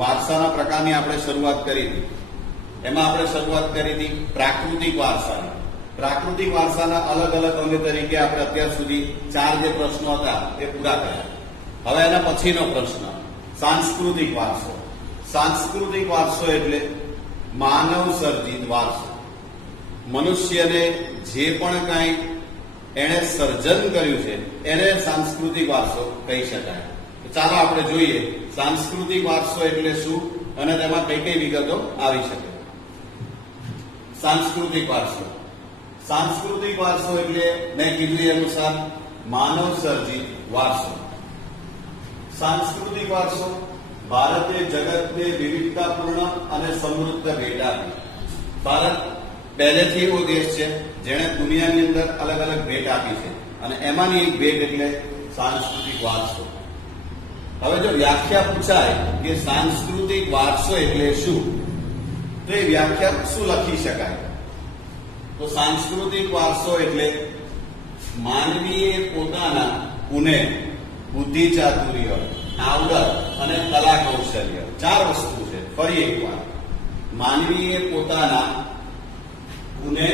વારસાના પ્રકારની આપણે શરૂઆત કરી હતી. એમાં આપણે શરૂઆત કરી હતી પ્રાકૃતિક વારસાની. પ્રાકૃતિક વારસાના અલગ અલગ અંગ તરીકે આપણે અત્યાર સુધી 4 જે પ્રશ્નો હતા એ પૂરા કર્યા. હવે એના પછીનો પ્રશ્ન સાંસ્કૃતિક વારસો. સાંસ્કૃતિક વારસો એટલે માનવ સર્જિત વારસો. મનુષ્યને જે પણ કાંઈ એણે સર્જન કર્યું છે એને સાંસ્કૃતિક વારસો કહી શકાય. ચાલો આપણે જોઈએ સાંસ્કૃતિક વારસો એટલે શું અને તેમાં કઈ કઈ વિગતો આવી શકે. સાંસ્કૃતિક વારસો. સાંસ્કૃતિક વારસો એટલે મેં કીધું એ અનુસાર માનવ સર્જિત વારસો. સાંસ્કૃતિક વારસો ભારતે જગતને વિવિધતાપૂર્ણ અને સમૃદ્ધ ભેટ આપી. ભારત પહેલેથી એવો દેશ છે જેણે દુનિયાની અંદર અલગ અલગ ભેટ આપી છે અને એમાંની એક ભેટ એટલે સાંસ્કૃતિક વારસો. હવે જો વ્યાખ્યા પૂછાય કે સાંસ્કૃતિક વારસો એટલે શું, તો એ વ્યાખ્યા શું લખી શકાય? તો સાંસ્કૃતિક વારસો એટલે માનવીએ પોતાના પુણે, બુદ્ધિ ચાતુર્ય, આવડત અને કલા કૌશલ્ય 4 વસ્તુ છે. ફરી એકવાર, માનવીએ પોતાના પુણે,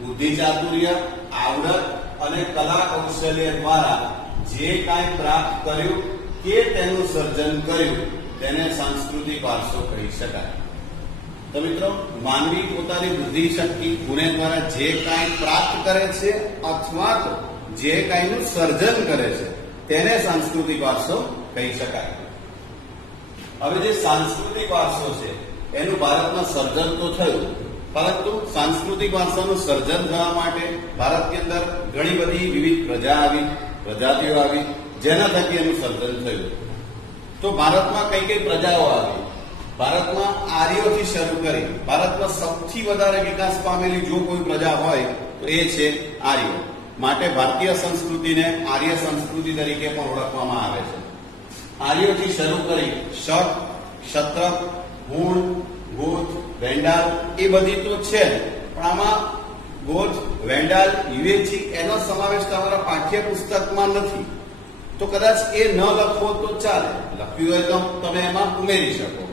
બુદ્ધિ ચાતુર્ય, આવડત અને કલા કૌશલ્ય દ્વારા જે કાંઈ પ્રાપ્ત કર્યું કે તેનું સર્જન કર્યું તેને સાંસ્કૃતિક વારસો કહી શકાય. તો મિત્રો, માનવી પોતાની બુદ્ધિ શક્તિ પુણે દ્વારા જે કાંઈ પ્રાપ્ત કરે છે અથવા તો જે કાંઈનું સર્જન કરે છે તેને સાંસ્કૃતિક વારસો કહી શકાય. હવે જે સાંસ્કૃતિક વારસો છે એનું ભારતમાં સર્જન તો થયું, પરંતુ સાંસ્કૃતિક વારસાનું સર્જન થવા માટે ભારતની અંદર ઘણી બધી વિવિધ પ્રજા આવી, પ્રજાતિઓ આવી, જેના થકી એનું સર્જન થયું. તો ભારતમાં કઈ કઈ પ્રજાઓ આવી? ભારતમાં આર્યોથી શરૂ કરી ભારતમાં સૌથી વધારે વિકાસ પામેલી જો કોઈ પ્રજા હોય તો એ છે આર્યો. માટે ભારતીય સંસ્કૃતિને આર્ય સંસ્કૃતિ તરીકે પણ ઓળખવામાં આવે છે. આર્યોથી શરૂ કરી શક, ક્ષત્રપ, હુણ, ગોથ, વેંડાલ એ બધી તો છે, પણ આમાં ગોથ, વેંડાલ, યુવેજી એનો સમાવેશ તમારા પાઠ્યપુસ્તકમાં નથી. તો કદાચ એ ન લખવો તો ચાલે, લખ્યું હોય તો તમે એમાં ઉમેરી શકો.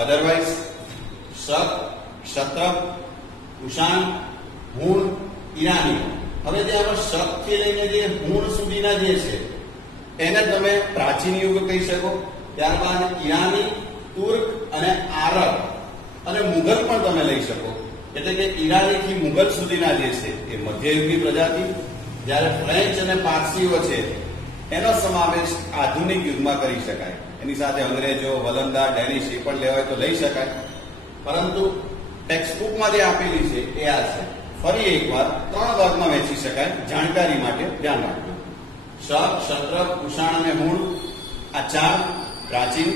અધરવાઇઝ શક, ક્ષત્રપ, કુષાણ, હુણ, ઈરાની. હવે જે આમાં શક થી લઈને જે હુણ સુધીના જે છે એને તમે પ્રાચીન યુગ કહી શકો. ત્યારબાદ ઈરાની, તુર્ક અને આરબ અને મુઘલ પણ તમે લઈ શકો. એટલે કે ઈરાની થી મુઘલ સુધીના જે છે એ મધ્યયુગી પ્રજાતિ. જ્યારે ફ્રેન્ચ અને પારસીઓ છે એનો સમાવેશ આધુનિક યુગમાં કરી શકાય. એની સાથે અંગ્રેજો, વલંદા, ડેનિશ એ પણ લેવાય તો લઈ શકાય, પરંતુ ટેક્સ્ટબુકમાં જે આપેલી છે એ આ છે. ફરી એકવાર 3 ભાગમાં વહેંચી શકાય, જાણકારી માટે ધ્યાન રાખવું. શક, ક્ષત્રપ, કુષાણ અને હુણ આ 4 પ્રાચીન.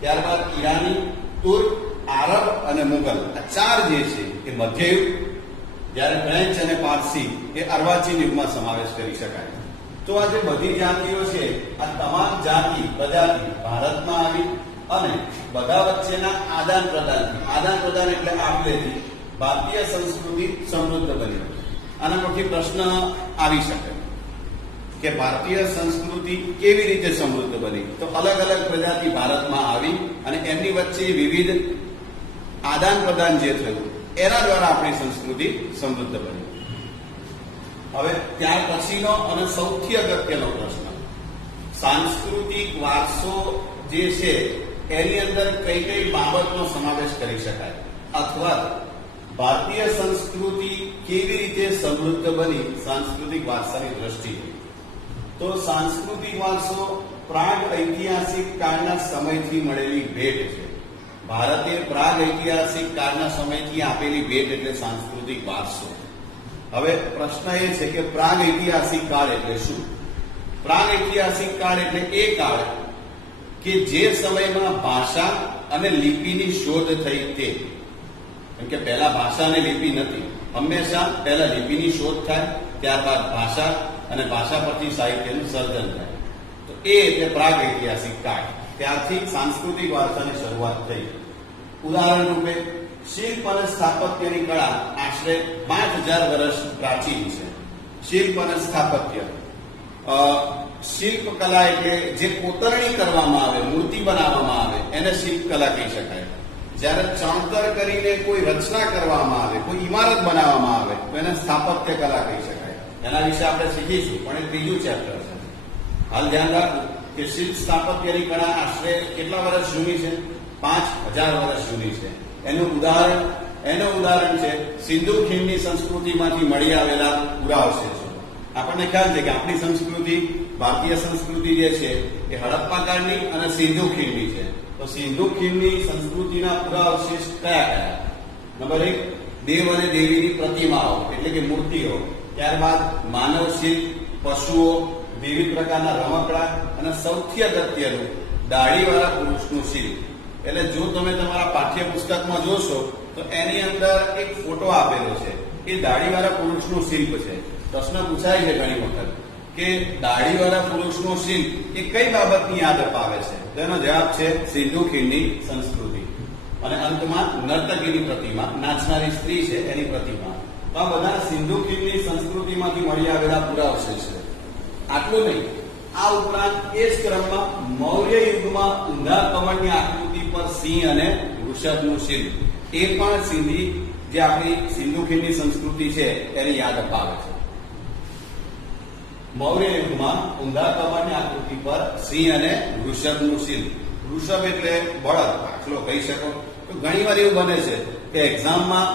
ત્યારબાદ ઈરાની, તુર્ક, આરબ અને મુઘલ આ 4 જે છે એ મધ્યયુગ. જ્યારે ફ્રેન્ચ અને પારસી એ અર્વાચીન યુગમાં સમાવેશ કરી શકાય. તો આ જે બધી જાતિઓ છે આ તમામ જાતિ પ્રજાતિ ભારતમાં આવી અને બધા વચ્ચેના આદાન પ્રદાન એટલે આપલેથી ભારતીય સંસ્કૃતિ સમૃદ્ધ બની. આના પરથી પ્રશ્ન આવી શકે કે ભારતીય સંસ્કૃતિ કેવી રીતે સમૃદ્ધ બની? તો અલગ અલગ પ્રજાતિ ભારતમાં આવી અને એમની વચ્ચે વિવિધ આદાન પ્રદાન જે થયું એના દ્વારા આપણી સંસ્કૃતિ સમૃદ્ધ બની. હવે ત્યાર પછીનો અને સૌથી અગત્યનો પ્રશ્ન, સાંસ્કૃતિક વારસો જે છે એની અંદર કઈ કઈ બાબતનો સમાવેશ કરી શકાય અથવા ભારતીય સંસ્કૃતિ કેવી રીતે સમૃદ્ધ બની સાંસ્કૃતિક વારસાની દ્રષ્ટિએ? તો સાંસ્કૃતિક વારસો પ્રાગ ઐતિહાસિક કાળના સમયથી મળેલી ભેટ છે. ભારતે પ્રાગ ઐતિહાસિક કાળના સમયથી આપેલી ભેટ એટલે સાંસ્કૃતિક વારસો. હવે પ્રશ્ન એ છે કે પ્રાગ ઐતિહાસિક કાળ એટલે શું? પ્રાગ ઐતિહાસિક કાળ એટલે એ કાળ કે જે સમયમાં ભાષા અને લિપિની શોધ થઈ તે. કેમ કે પહેલા ભાષા અને લિપિ નથી, હંમેશા પહેલા લિપિની શોધ થાય, ત્યારબાદ ભાષા અને ભાષા પરથી સાહિત્યનું સર્જન થાય. તો એ એટલે પ્રાગ ઐતિહાસિક કાળ. ત્યારથી સાંસ્કૃતિક વારસાની શરૂઆત થઈ. ઉદાહરણ રૂપે શિલ્પ અને સ્થાપત્યની કળા આશરે 5000 વર્ષ પ્રાચીન છે. શિલ્પ અને સ્થાપત્ય શિલ્પકલા એટલે જે કોતરણી કરવામાં આવે, મૂર્તિ બનાવવામાં આવે એને શિલ્પકલા કહી શકાય. જ્યારે ચણતર કરીને કોઈ રચના કરવામાં આવે, કોઈ ઇમારત બનાવવામાં આવે તો એને સ્થાપત્ય કલા કહી શકાય. એના વિશે આપણે શીખીશું, પણ એ ત્રીજું ચેપ્ટર છે. હાલ ધ્યાન રાખવું કે શિલ્પ સ્થાપત્યની કળા આશરે કેટલા વર્ષ જૂની છે? 5000 વર્ષ જૂની છે. એનું ઉદાહરણ છે સિંધુ ખીણની સંસ્કૃતિમાંથી મળી આવેલા પુરાવશેષો. આપણને ખ્યાલ છે કે આપણી સંસ્કૃતિ, ભારતીય સંસ્કૃતિ જે છે એ હડપ્પા કાળની અને સિંધુ ખીણની છે. તો સિંધુ ખીણની સંસ્કૃતિના પુરાવશેષ કયા? નંબર 1, દેવ અને દેવીની પ્રતિમાઓ એટલે કે મૂર્તિઓ. ત્યારબાદ માનવ શિલ્પ, પશુઓ, વિવિધ પ્રકારના રમકડા અને સૌથી અગત્યનું દાઢીવાળા પુરુષનું શિલ્પ. એટલે જો તમે તમારા પાઠ્યપુસ્તકમાં જોશો તો એની અંદર એક ફોટો આપેલો છે, એ દાઢીવાળા પુરુષનું શિલ્પ છે. પ્રશ્ન પૂછાય છે ઘણી વખત કે દાઢીવાળા પુરુષનું શિલ્પ એ કઈ બાબતની યાદ અપાવે છે? તેનો જવાબ છે સિંધુ ખીણની સંસ્કૃતિ. અને અંતમાં નર્તકીની પ્રતિમા, નાચનારી સ્ત્રી છે એની પ્રતિમા. તો આ બધા સિંધુ ખીણની સંસ્કૃતિમાંથી મળી આવેલા પુરાવશેષ છે. આટલું નહીં, આ ઉપરાંત એ જ ક્રમમાં મૌર્ય યુગમાં ઊંધા કમળની આકૃતિ પર સિંહ અને વૃષભનું શિલ્પ એ પણ જે આપણી સિંધુ ખીણની સંસ્કૃતિ છે એની યાદ અપાવે છે. મૌર્ય યુગમાં ઊંધા કમળની આકૃતિ પર સિંહ અને વૃષભનું શિલ્પ. વૃષભ એટલે બળદ, દાખલો કહી શકો. તો ઘણી વાર એવું બને છે કે એક્ઝામમાં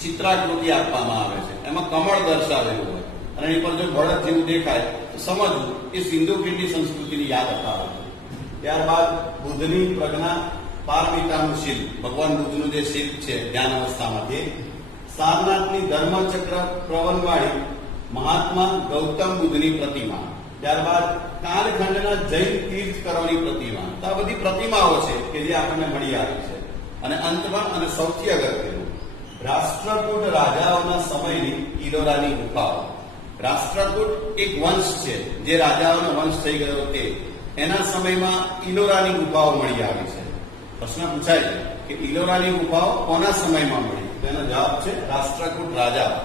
ચિત્રાકૃતિ આપવામાં આવે છે, એમાં કમળ દર્શાવેલું હોય અને એની પર જો બળદ જેવું દેખાય તો સમજવું એ સિંધુ ખીણની સંસ્કૃતિની યાદ અપાવે છે. ત્યારબાદ બુદ્ધની પ્રજ્ઞા પારમિતાનું શિલ્પ, ભગવાન બુદ્ધનું જે શિલ્પ છે ધ્યાન અવસ્થામાંથી. સારનાથની ધર્મચક્ર પ્રવનવાળી મહાત્મા ગૌતમ બુદ્ધની પ્રતિમા. ત્યારબાદ કાલખંડના જૈન તીર્થકરોની પ્રતિમા. તો આ બધી પ્રતિમાઓ છે કે જે આપણને મળી આવી છે. અને અંતમાં અને સૌથી અગત્યનું રાષ્ટ્રકૂટ રાજાઓના સમયની ઇલોરાની ગુફાઓ. રાષ્ટ્રકૂટ એક વંશ છે, જે રાજાઓનો વંશ થઈ ગયો તે એના સમયમાં ઇલોરાની ગુફાઓ મળી આવી છે. પ્રશ્ન પૂછાય છે કે ઇલોરાની ગુફાઓ કોના સમયમાં મળી? તેનો જવાબ છે રાષ્ટ્રકૂટ રાજાઓ.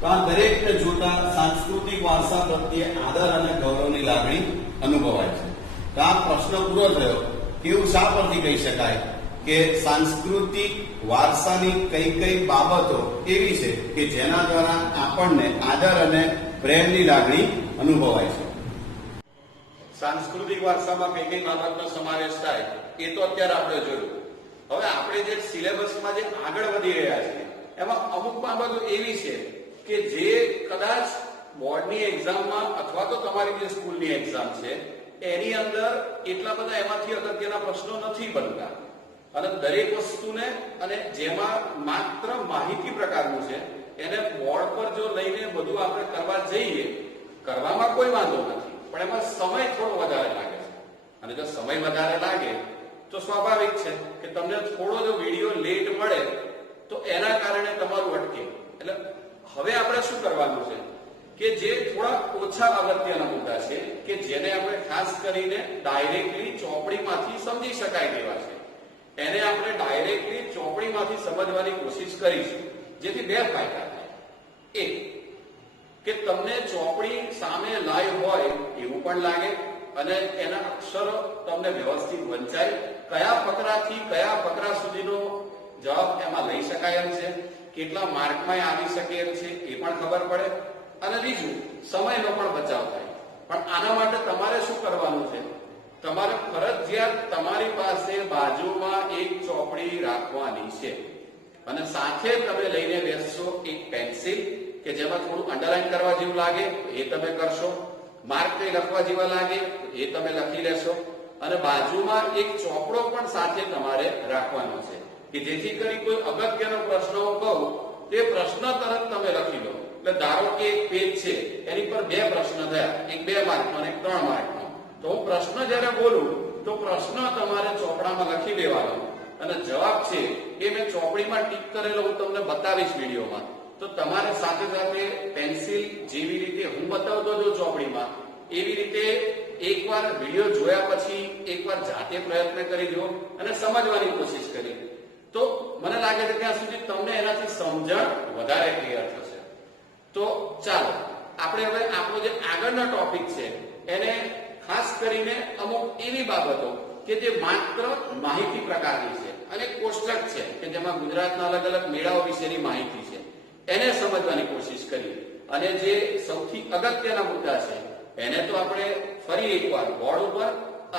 તો આ દરેકને જોતા સાંસ્કૃતિક વારસા પ્રત્યે આદર અને ગૌરવની લાગણી અનુભવાય છે. તો આ પ્રશ્ન પૂરો થયો. એવું શા પરથી કહી શકાય કે સાંસ્કૃતિક વારસાની કઈ બાબતો એવી છે કે જેના દ્વારા આપણને આદર અને પ્રેમની લાગણી અનુભવાય છે? સાંસ્કૃતિક વારસામાં કઈ બાબતનો સમાવેશ થાય એ તો અત્યારે આપણે જોયું. હવે આપણે જે સિલેબસમાં જે આગળ વધી રહ્યા છીએ એમાં અમુક બાબતો એવી છે કે જે કદાચ બોર્ડની એક્ઝામમાં અથવા તો તમારી જે સ્કૂલની એક્ઝામ છે એની અંદર એટલા બધા એમાંથી અગત્યના પ્રશ્નો નથી બનતા. અને દરેક વસ્તુને અને જેમાં માત્ર માહિતી પ્રકારનું છે એને બોર્ડ પર જો લઈને બધું આપણે કરવા જઈએ, કરવામાં કોઈ વાંધો નથી, પણ એમાં સમય થોડો વધારે લાગે છે. અને જો સમય વધારે લાગે તો સ્વાભાવિક છે કે તમને થોડો જો વિડીયો લેટ મળે તો એના કારણે તમારું અટકે. એટલે હવે આપણે શું કરવાનું છે કે જે થોડા ઓછા અગત્યના મુદ્દા છે કે જેને આપણે ખાસ કરીને ડાયરેક્ટલી ચોપડીમાંથી સમજી શકાય તેવા છે, એને આપણે ડાયરેક્ટલી ચોપડીમાંથી સમજવાની કોશિશ કરીશું. જેથી બે ફાયદા થાય. એક કે તમને ચોપડી સામે લાઈવ હોય એવું પણ લાગે અને એના અક્ષરો તમને વ્યવસ્થિત વંચાય, કયા ફકરાથી કયા ફકરા સુધીનો જવાબ એમાં લઈ શકાય એમ છે, કેટલા માર્કમાં આવી શકે એમ છે એ પણ ખબર પડે. અને બીજું, સમયનો પણ બચાવ થાય. પણ આના માટે તમારે શું કરવાનું છે? તમારે ફરજિયાત તમારી પાસે બાજુમાં એક ચોપડી રાખવાની છે અને સાથે તમે લઈને બેસશો એક પેન્સિલ કે જેમાં થોડું અંડરલાઈન કરવા જેવું લાગે એ તમે કરશો, માર્ક કઈ લખવા જેવા લાગે એ તમે લખી લેશો, અને બાજુમાં એક ચોપડો પણ સાથે તમારે રાખવાનો છે કે જેથી કરી કોઈ અગત્યનો પ્રશ્ન હું કહું તે પ્રશ્ન તરત તમે લખી લો. એટલે ધારો કે એક પેજ છે એની પર 2 પ્રશ્ન થયા, એક 2 માર્કનો અને એક 3 માર્કનો. તો હું પ્રશ્ન જયારે બોલું તો પ્રશ્ન તમારે ચોપડામાં લખી દેવાનો અને જવાબ છે એ મેં ચોપડીમાં ટીક કરેલો હું તમને બતાવીશ વિડીયોમાં. તો તમારે સાથે સાથે પેન્સિલ જેવી રીતે હું બતાવતો જો ચોપડીમાં એવી રીતે એકવાર વિડીયો જોયા પછી એકવાર જાતે પ્રયત્ન કરી દો અને સમજવાની કોશિશ કરી. તો મને લાગે છે ત્યાં સુધી તમને એનાથી સમજણ વધારે ક્લિયર થશે. તો ચાલો આપણે હવે આપણો જે આગળનો ટોપિક છે એને ખાસ કરીને અમુક એવી બાબતો કે જે માત્ર માહિતી પ્રકારની છે અને કોષ્ટક છે કે જેમાં ગુજરાતના અલગ અલગ મેળાઓ વિશેની માહિતી છે એને સમજવાની કોશિશ કરીએ. અને જે સૌથી અગત્યના મુદ્દા છે એને તો આપણે ફરી એકવાર બોર્ડ ઉપર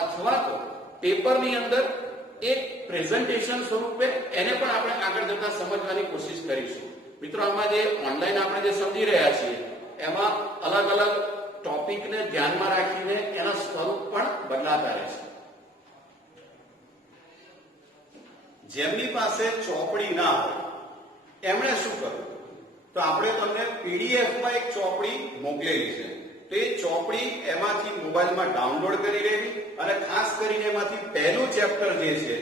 અથવા તો પેપરની અંદર એક પ્રેઝન્ટેશન સ્વરૂપે એને પણ આપણે આગળ જતા સમજવાની કોશિશ કરીશું. મિત્રો, આમાં જે ઓનલાઈન આપણે જે સમજી રહ્યા છીએ એમાં અલગ અલગ ટોપિકને ધ્યાનમાં રાખીને એના સ્વરૂપ પણ બદલાતા રહેશે. જેમની પાસે ચોપડી ના હોય એમણે શું કરવું? તો આપણે તમને પીડીએફમાં એક ચોપડી મોકલેલી છે. તો એ ચોપડી એમાંથી મોબાઈલમાં ડાઉનલોડ કરી લેવી અને ખાસ કરીને એમાંથી પહેલું ચેપ્ટર જે છે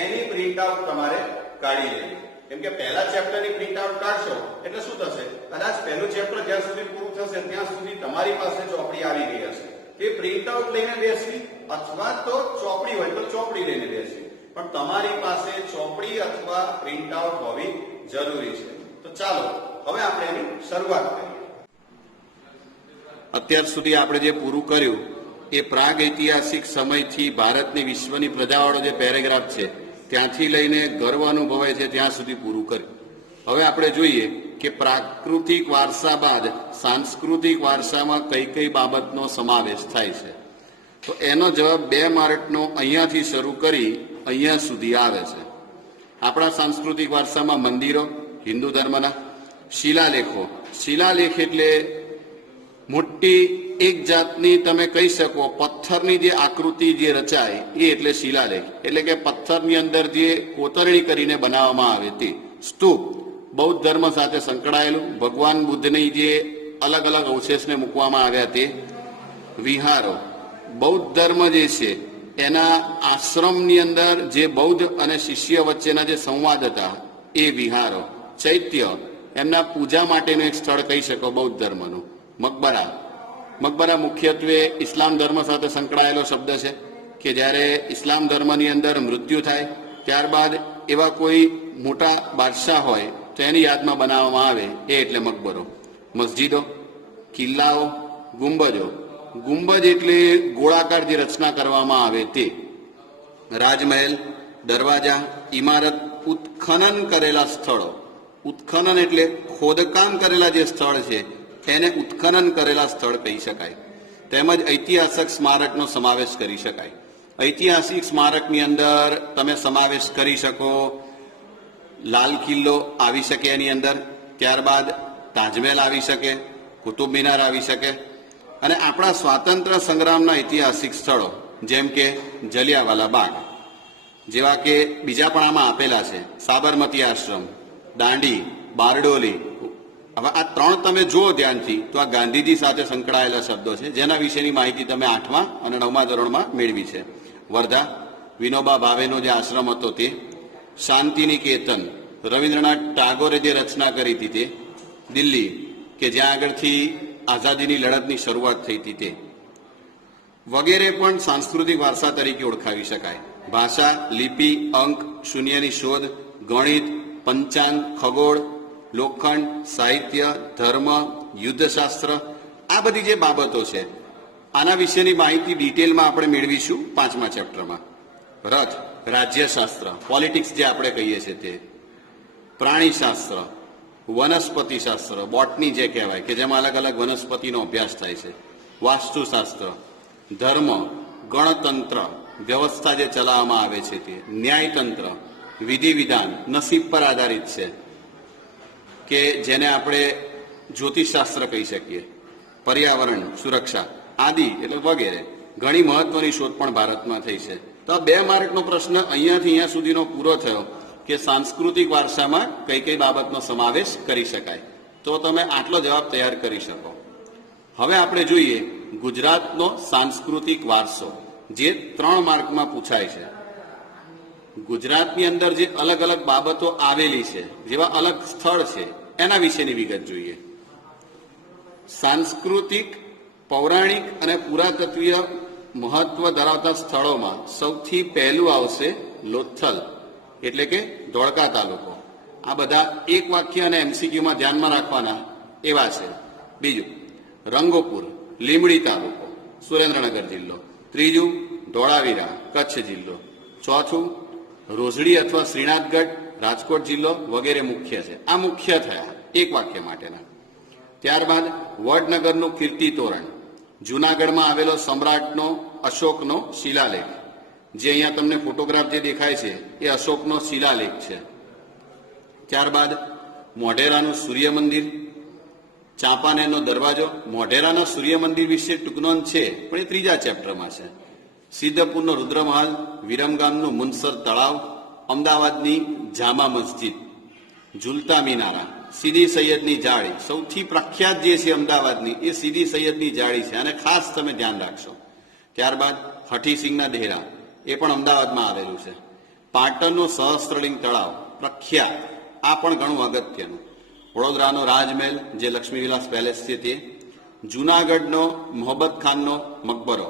એની પ્રિન્ટ આઉટ તમારે કાઢી લેવી. કેમ કે પહેલા ચેપ્ટરની પ્રિન્ટ આઉટ કાઢશો એટલે શું થશે? કદાચ પહેલું ચેપ્ટર જ્યાં સુધી પૂરું થશે ત્યાં સુધી તમારી પાસે ચોપડી આવી ગઈ હશે. તે પ્રિન્ટ આઉટ લઈને બેસવી અથવા તો ચોપડી હોય તો ચોપડી લઈને બેસવી, પણ તમારી પાસે ચોપડી અથવા પ્રિન્ટ આઉટ હોવી જરૂરી છે. તો ચાલો હવે આપણે એની શરૂઆત કરીએ. અત્યાર સુધી આપણે જે પૂરું કર્યું એ પ્રાગ ઐતિહાસિક સમયથી ભારતની વિશ્વની પ્રજાવાળો જે પેરેગ્રાફ છે ત્યાંથી લઈને ગર્વ અનુભવાય છે ત્યાં સુધી પૂરું કર્યું. હવે આપણે જોઈએ કે પ્રાકૃતિક વારસા બાદ સાંસ્કૃતિક વારસામાં કઈ કઈ બાબતનો સમાવેશ થાય છે. તો એનો જવાબ 2 માર્કનો અહીંયાથી શરૂ કરી અહીંયા સુધી આવે છે. આપણા સાંસ્કૃતિક વારસામાં મંદિરો, હિન્દુ ધર્મના શિલાલેખો. શિલાલેખ એટલે મોટી એક જાતની તમે કહી શકો પથ્થરની જે આકૃતિ જે રચાય એ એટલે શિલાલેખ. એટલે કે પથ્થરની અંદર જે કોતરણી કરીને બનાવવામાં આવે તે. સ્તૂપ બૌદ્ધ ધર્મ સાથે સંકળાયેલું, ભગવાન બુદ્ધની જે અલગ અલગ અવશેષને મૂકવામાં આવ્યા તે. વિહારો બૌદ્ધ ધર્મ જે છે એના આશ્રમની અંદર જે બૌદ્ધ અને શિષ્ય વચ્ચેના જે સંવાદ હતા એ વિહારો. ચૈત્ય એમના પૂજા માટેનું એક સ્થળ કહી શકો બૌદ્ધ ધર્મનું. મકબરા. મકબરા મુખ્યત્વે ઇસ્લામ ધર્મ સાથે સંકળાયેલો શબ્દ છે કે જ્યારે ઇસ્લામ ધર્મની અંદર મૃત્યુ થાય ત્યારબાદ એવા કોઈ મોટા બાદશાહ હોય તો એની યાદમાં બનાવવામાં આવે એ એટલે મકબરો. મસ્જિદો, કિલ્લાઓ, ગુંબજો. ગુંબજ એટલે ગોળાકાર જે રચના કરવામાં આવે તે. રાજમહેલ, દરવાજા, ઇમારત, ઉત્ખનન કરેલા સ્થળો. ઉત્ખનન એટલે ખોદકામ કરેલા જે સ્થળ છે એને ઉત્ખનન કરેલા સ્થળ કહી શકાય. તેમજ ઐતિહાસિક સ્મારકનો સમાવેશ કરી શકાય. ઐતિહાસિક સ્મારકની અંદર તમે સમાવેશ કરી શકો લાલ કિલ્લો આવી શકે એની અંદર, ત્યારબાદ તાજમહેલ આવી શકે, કુતુબ મિનાર આવી શકે, અને આપણા સ્વાતંત્ર્ય સંગ્રામના ઐતિહાસિક સ્થળો જેમ કે જલિયાવાલા બાગ જેવા કે બીજા પણ આમાં આપેલા છે. સાબરમતી આશ્રમ, દાંડી, બારડોલી. હવે આ 3 તમે જુઓ ધ્યાનથી તો આ ગાંધીજી સાથે સંકળાયેલા શબ્દો છે જેના વિશેની માહિતી તમે 8મા અને 9મા ધોરણમાં મેળવી છે. વર્ધા વિનોબા ભાવેનો જે આશ્રમ હતો તે. શાંતિનિકેતન રવિન્દ્રનાથ ટાગોરે જે રચના કરી હતી તે. દિલ્હી કે જ્યાં આગળથી આઝાદીની લડતની શરૂઆત થઈ હતી તે. વગેરે પણ સાંસ્કૃતિક વારસા તરીકે ઓળખાવી શકાય. ભાષા, લિપિ, અંક, શૂન્યની શોધ, ગણિત, પંચાંગ, ખગોળ, લોખંડ, સાહિત્ય, ધર્મ, યુદ્ધશાસ્ત્ર, આ બધી જે બાબતો છે આના વિશેની માહિતી ડિટેલમાં આપણે મેળવીશું 5મા ચેપ્ટરમાં. રથ, રાજ્યશાસ્ત્ર, પોલિટિક્સ જે આપણે કહીએ છીએ તે. પ્રાણીશાસ્ત્ર, વનસ્પતિશાસ્ત્ર, બોટની જે કહેવાય કે જેમાં અલગ અલગ વનસ્પતિનો અભ્યાસ થાય છે. વાસ્તુશાસ્ત્ર, ધર્મ, ગણતંત્ર, વ્યવસ્થા જે ચલાવવામાં આવે છે તે. ન્યાયતંત્ર, વિધિ વિધાન નસીબ પર આધારિત છે કે જેને આપણે જ્યોતિષશાસ્ત્ર કહી શકીએ. પર્યાવરણ, સુરક્ષા આદિ એટલે વગેરે ઘણી મહત્વની શોધ પણ ભારતમાં થઈ છે. તો આ 2 માર્કનો પ્રશ્ન અહીંયાથી અહીંયા સુધીનો પૂરો થયો કે સાંસ્કૃતિક વારસામાં કઈ કઈ બાબતનો સમાવેશ કરી શકાય. તો તમે આટલો જવાબ તૈયાર કરી શકો. હવે આપણે જોઈએ ગુજરાતનો સાંસ્કૃતિક વારસો જે 3 માર્કમાં પૂછાય છે. ગુજરાતની અંદર જે અલગ અલગ બાબતો આવેલી છે, જેવા અલગ સ્થળ છે એના વિશેની વિગત જોઈએ. સાંસ્કૃતિક, પૌરાણિક અને પુરાતત્વીય મહત્વ ધરાવતા સ્થળોમાં સૌથી પહેલું આવશે લોથલ એટલે કે ધોળકા તાલુકો. આ બધા એક વાક્ય અને MCQમાં ધ્યાનમાં રાખવાના એવા છે. બીજું રંગોપુર લીંબડી તાલુકો સુરેન્દ્રનગર જિલ્લો, ત્રીજું ધોળાવીરા કચ્છ જિલ્લો, ચોથું રોજડી અથવા શ્રીનાથગઢ રાજકોટ જિલ્લો વગેરે મુખ્ય છે. આ મુખ્ય થયા એક વાક્ય માટેના. ત્યારબાદ વડનગરનું કીર્તિ તોરણ, જૂનાગઢમાં આવેલો સમ્રાટનો અશોકનો શિલાલેખ, જે અહીંયા તમને ફોટોગ્રાફ જે દેખાય છે એ અશોકનો શિલાલેખ છે. ત્યારબાદ મોઢેરાનું સૂર્ય મંદિર, ચાંપાનેરનો દરવાજો. મોઢેરાના સૂર્ય મંદિર વિશે ટૂંકનોંધ છે પણ એ ત્રીજા ચેપ્ટરમાં છે. સિદ્ધપુરનો રુદ્રમહાલ, વિરમગામનું મુનસર તળાવ, અમદાવાદની જામા મસ્જિદ, ઝુલતા મિનારા, સીદી સૈયદની જાળી. સૌથી પ્રખ્યાત જે છે અમદાવાદની એ સીદી સૈયદની જાળી છે, અને ખાસ તમે ધ્યાન રાખશો. ત્યારબાદ હઠીસિંહના દેહરા, એ પણ અમદાવાદમાં આવેલું છે. પાટણનું સહસ્ત્રલિંગ તળાવ પ્રખ્યાત, આ પણ ઘણું અગત્યનું. વડોદરાનો રાજમહેલ જે લક્ષ્મીવિલાસ પેલેસ છે તે, જૂનાગઢનો મોહબ્બત ખાનનો મકબરો,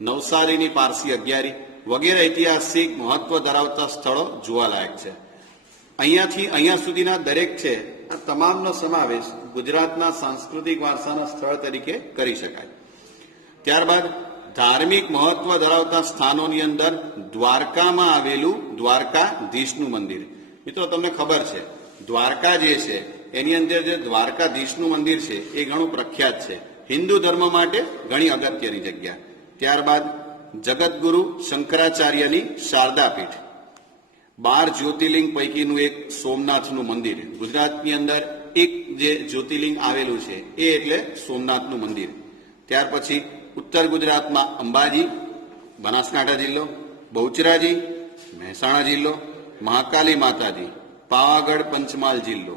નવસારીની પારસી અગિયારી વગેરે ઐતિહાસિક મહત્વ ધરાવતા સ્થળો જોવાલાયક છે. અહીંયાથી અહીંયા સુધીના દરેક છે આ તમામનો સમાવેશ ગુજરાતના સાંસ્કૃતિક વારસાના સ્થળ તરીકે કરી શકાય. ત્યારબાદ ધાર્મિક મહત્વ ધરાવતા સ્થાનોની અંદર દ્વારકામાં આવેલું દ્વારકાધીશનું મંદિર. મિત્રો તમને ખબર છે દ્વારકા જે છે એની અંદર જે દ્વારકાધીશનું મંદિર છે એ ઘણું પ્રખ્યાત છે, હિન્દુ ધર્મ માટે ઘણી અગત્યની જગ્યા. ત્યારબાદ જગતગુરુ શંકરાચાર્યની શારદા પીઠ, 12 જ્યોતિર્લિંગ પૈકીનું એક સોમનાથનું મંદિર. ગુજરાતની અંદર એક જે જ્યોતિર્લિંગ આવેલું છે એ એટલે સોમનાથનું મંદિર. ત્યાર પછી ઉત્તર ગુજરાતમાં અંબાજી બનાસકાંઠા જિલ્લો, બહુચરાજી મહેસાણા જિલ્લો, મહાકાલી માતાજી પાવાગઢ પંચમહાલ જિલ્લો,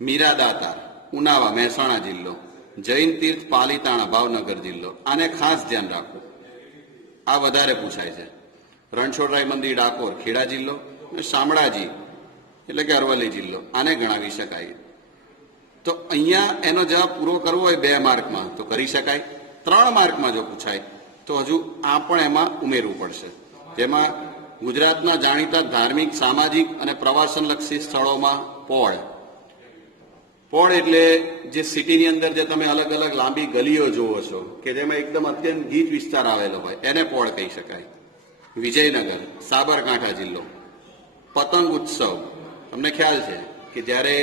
મીરા દાતાર ઉનાવા મહેસાણા જિલ્લો, જૈન તીર્થ પાલીતાણા ભાવનગર જિલ્લો. આને ખાસ ધ્યાન રાખવું, આ વધારે પૂછાય છે. રણછોડરાય મંદિર ડાકોર ખેડા જિલ્લો, શામળાજી એટલે કે અરવલ્લી જિલ્લો. આને ગણાવી શકાય. તો અહીંયા એનો જવાબ પૂરો કરવો હોય 2 માર્કમાં તો કરી શકાય. 3 માર્કમાં જો પૂછાય તો હજુ આ પણ એમાં ઉમેરવું પડશે. જેમાં ગુજરાતના જાણીતા ધાર્મિક, સામાજિક અને પ્રવાસનલક્ષી સ્થળોમાં પોળ એટલે જે સિટીની અંદર જે તમે અલગ અલગ લાંબી ગલીઓ જોવો છો કે જેમાં એકદમ અત્યંત ગીચ વિસ્તાર આવેલો હોય એને પોળ કહી શકાય. વિજયનગર સાબરકાંઠા જિલ્લો, પતંગ ઉત્સવ. તમને ખ્યાલ છે કે જ્યારે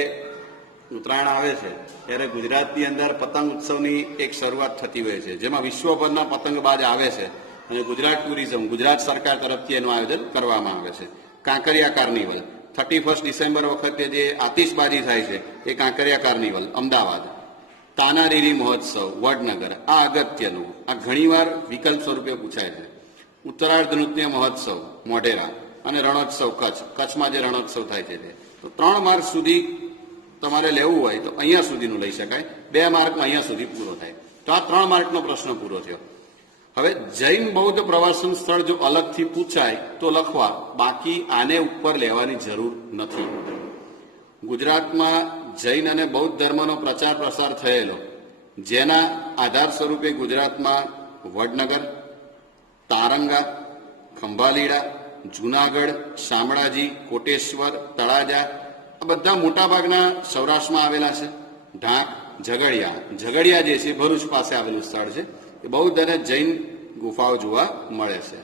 ઉત્તરાયણ આવે છે ત્યારે ગુજરાતની અંદર પતંગ ઉત્સવની એક શરૂઆત થતી હોય છે, જેમાં વિશ્વભરના પતંગબાજ આવે છે અને ગુજરાત ટુરિઝમ, ગુજરાત સરકાર તરફથી એનું આયોજન કરવામાં આવે છે. કાંકરિયા કાર્નિવલ 31 ડિસેમ્બર વખતે જે આતિશબાજી થાય છે એ કાંકરિયા કાર્નિવલ અમદાવાદ. તાનારીરી મહોત્સવ વડનગર, આ અગત્યનું, આ ઘણીવાર વિકલ્પ સ્વરૂપે પૂછાય છે. ઉત્તરાર્ધ નૃત્ય મહોત્સવ મોઢેરા અને રણોત્સવ કચ્છમાં જે રણોત્સવ થાય છે તે. તો 3 માર્ક સુધી તમારે લેવું હોય તો અહીંયા સુધીનું લઈ શકાય. 2 માર્કમાં અહીંયા સુધી પૂરો થાય. તો આ 3 માર્કનો પ્રશ્ન પૂરો થયો. હવે જૈન બૌદ્ધ પ્રવાસન સ્થળ જો અલગથી પૂછાય તો લખવા, બાકી આને ઉપર લેવાની જરૂર નથી. ગુજરાતમાં જૈન અને બૌદ્ધ ધર્મનો પ્રચાર પ્રસાર થયેલો, જેના આધાર સ્વરૂપે ગુજરાતમાં વડનગર, તારંગા, ખંભાલીડા, જૂનાગઢ, શામળાજી, કોટેશ્વર, તળાજા આ બધા મોટાભાગના સૌરાષ્ટ્રમાં આવેલા છે. ઢાંક, ઝઘડિયા જે છે ભરૂચ પાસે આવેલું સ્થળ છે, એ બૌદ્ધ અને જૈન ગુફાઓ જોવા મળે છે.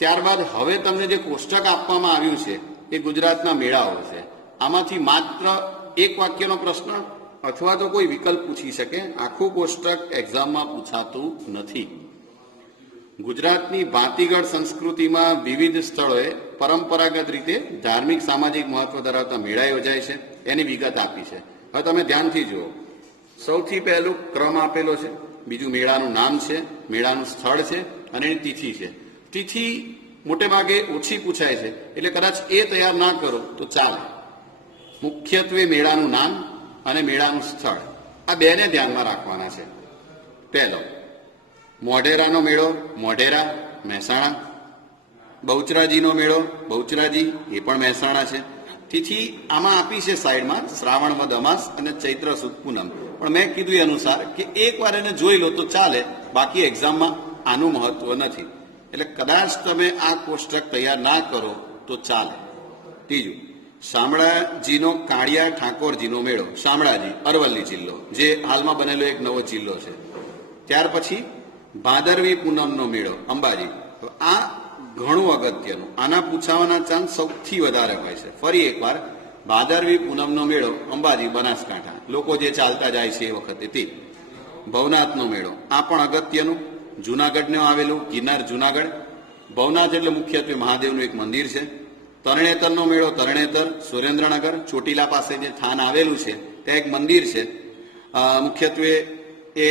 ત્યારબાદ હવે તમને જે કોષ્ટક આપવામાં આવ્યું છે એ ગુજરાતના મેળાઓ છે. આમાંથી માત્ર એક વાક્યનો પ્રશ્ન અથવા તો કોઈ વિકલ્પ પૂછી શકે. આખું કોષ્ટક એક્ઝામમાં પૂછાતું નથી. ગુજરાતની ભાતીગળ સંસ્કૃતિમાં વિવિધ સ્થળોએ પરંપરાગત રીતે ધાર્મિક, સામાજિક મહત્વ ધરાવતા મેળા યોજાય છે, એની વિગત આપી છે. હવે તમે ધ્યાનથી જુઓ. સૌથી પહેલું ક્રમ આપેલો છે, બીજું મેળાનું નામ છે, મેળાનું સ્થળ છે અને એની તિથિ છે. તિથિ મોટે ભાગે ઓછી પૂછાય છે, એટલે કદાચ એ તૈયાર ના કરો તો ચાલે. મુખ્યત્વે મેળાનું નામ અને મેળાનું સ્થળ, આ બેને ધ્યાનમાં રાખવાના છે. પહેલો મોઢેરાનો મેળો મોઢેરા મહેસાણા, બહુચરાજીનો મેળો બહુચરાજી એ પણ મહેસાણા છે. તિથિ આમાં આપી છે સાઈડમાં, શ્રાવણ વદ અમાસ અને ચૈત્ર સુદ પૂનમ. પણ મેં કીધું એ અનુસાર કે એકવાર એને જોઈ લો તો ચાલે, બાકી એક્ઝામમાં આનું મહત્વ નથી. એટલે કદાચ તમે આ કોષ્ટક તૈયાર ના કરો તો ચાલે. ત્રીજું શામળાજીનો કાળિયા ઠાકોરજીનો મેળો, શામળાજી, અરવલ્લી જિલ્લો, જે હાલમાં બનેલો એક નવો જિલ્લો છે. ત્યાર પછી ભાદરવી પૂનમનો મેળો, અંબાજી. તો આ ઘણું અગત્યનું, આના પૂછાવાના ચાન્સ સૌથી વધારે હોય છે. ફરી એકવાર, ભાદરવી પૂનમનો મેળો, અંબાજી, બનાસકાંઠા, લોકો જે ચાલતા જાય છે એ વખતે તે. ભવનાથનો મેળો, આ પણ અગત્યનું, જુનાગઢને આવેલું, ગિરનાર જુનાગઢ. ભવનાથ એટલે મુખ્યત્વે મહાદેવનું એક મંદિર છે. તરણેતરનો મેળો, તરણેતર, સુરેન્દ્રનગર, ચોટીલા પાસે જે સ્થાન આવેલું છે ત્યાં એક મંદિર છે. મુખ્યત્વે એ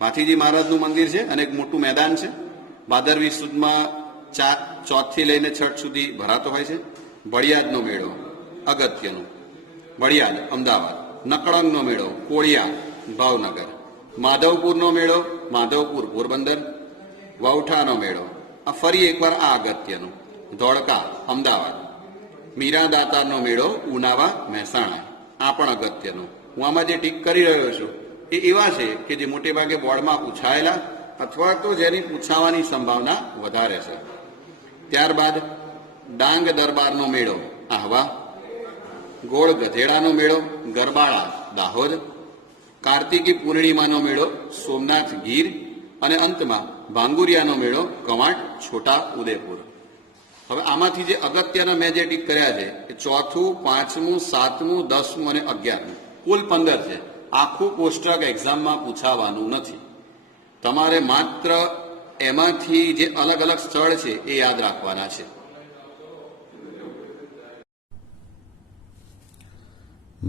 ભાથીજી મહારાજનું મંદિર છે અને એક મોટું મેદાન છે. ભાદરવી સુદમાં ચોથથી લઈને છઠ સુધી ભરાતો હોય છે. ભળિયાદનો મેળો અગત્યનું, ભળિયાદ, અમદાવાદ. નકળંગનો મેળો, કોળિયા, ભાવનગર. માધવપુરનો મેળો, માધવપુર, પોરબંદર. વૌઠાનો મેળો, આ ફરી એકવાર આ અગત્યનું, ધોળકા, અમદાવાદ. મીરાદાતારનો મેળો, ઉનાવા, મહેસાણા, આ પણ અગત્યનું. હું આમાં જે ટીક કરી રહ્યો છું એ એવા છે કે જે મોટે ભાગે બોર્ડમાં પૂછાયેલા અથવા તો જેની પૂછાવાની સંભાવના વધારે છે. ત્યારબાદ ડાંગ દરબારનો મેળો, આહવા. ગોળ ગધેડાનો મેળો, ગરબાળા, દાહોદ. કાર્તિકી પૂર્ણિમાનો મેળો, સોમનાથ, ગીર. અને અંતમાં ભાંગુરિયાનો મેળો, કવાંટ, છોટા ઉદેપુર. હવે આમાંથી જે અગત્યના મેં જે ટીક કર્યા છે એ 4થું, 5મું, 7મું, 10મું અને 11મું, કુલ 15 છે. આખું કોષ્ટક એક્ઝામમાં પૂછાવાનું નથી. તમારે માત્ર એમાંથી જે અલગ અલગ સ્થળ છે એ યાદ રાખવાના છે.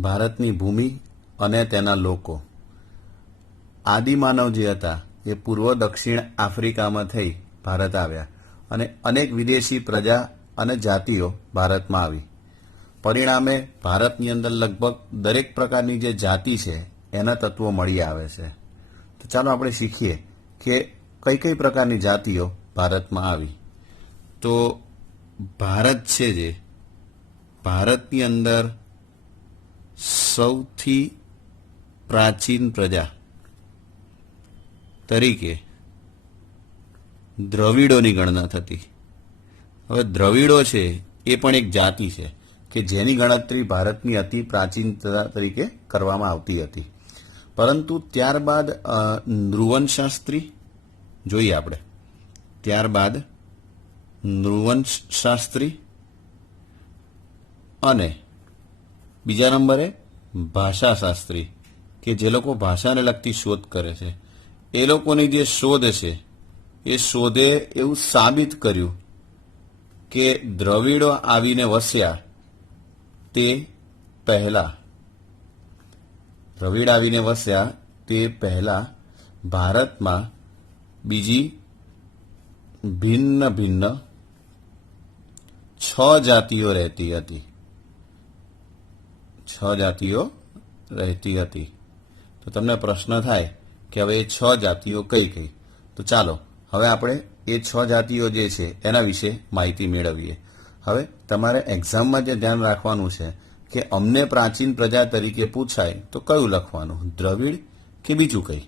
ભારતની ભૂમિ અને તેના લોકો. આદિમાનવ જે હતા એ પૂર્વ દક્ષિણ આફ્રિકામાં થઈ ભારત આવ્યા અને અનેક વિદેશી પ્રજા અને જાતિઓ ભારતમાં આવી. પરિણામે ભારતની અંદર લગભગ દરેક પ્રકારની જે જાતિ છે એના તત્વો મળી આવે છે. તો ચાલો આપણે શીખીએ કે કઈ કઈ પ્રકારની જાતિઓ ભારતમાં આવી. તો ભારત છે જે ભારતની અંદર સૌથી પ્રાચીન પ્રજા તરીકે દ્રવિડોની ગણના થતી. હવે દ્રવિડો છે એ પણ એક જાતિ છે કે જેની ગણતરી ભારતની અતિ પ્રાચીનતા તરીકે કરવામાં આવતી હતી. પરંતુ ત્યારબાદ નૃવંશાસ્ત્રી જોઈએ આપણે. ત્યારબાદ નૃવંશાસ્ત્રી અને બીજા નંબરે ભાષાશાસ્ત્રી કે જે લોકો ભાષાને લગતી શોધ કરે છે. એ લોકોની જે શોધ છે એ શોધે એવું સાબિત કર્યું કે દ્રવિડો આવીને વસ્યા તે પહેલા ભારતમાં બીજી ભિન્ન ભિન્ન 6 જાતિઓ રહેતી હતી. 6 જાતિઓ રહેતી હતી. તો તમને પ્રશ્ન થાય કે હવે એ 6 જાતિઓ કઈ કઈ? તો ચાલો હવે આપણે એ 6 જાતિઓ જે છે એના વિશે માહિતી મેળવીએ. હવે તમારે એક્ઝામમાં જે ધ્યાન રાખવાનું છે કે અમને પ્રાચીન પ્રજા તરીકે પૂછાય તો કયું લખવાનું, દ્રવિડ કે બીજું કંઈ?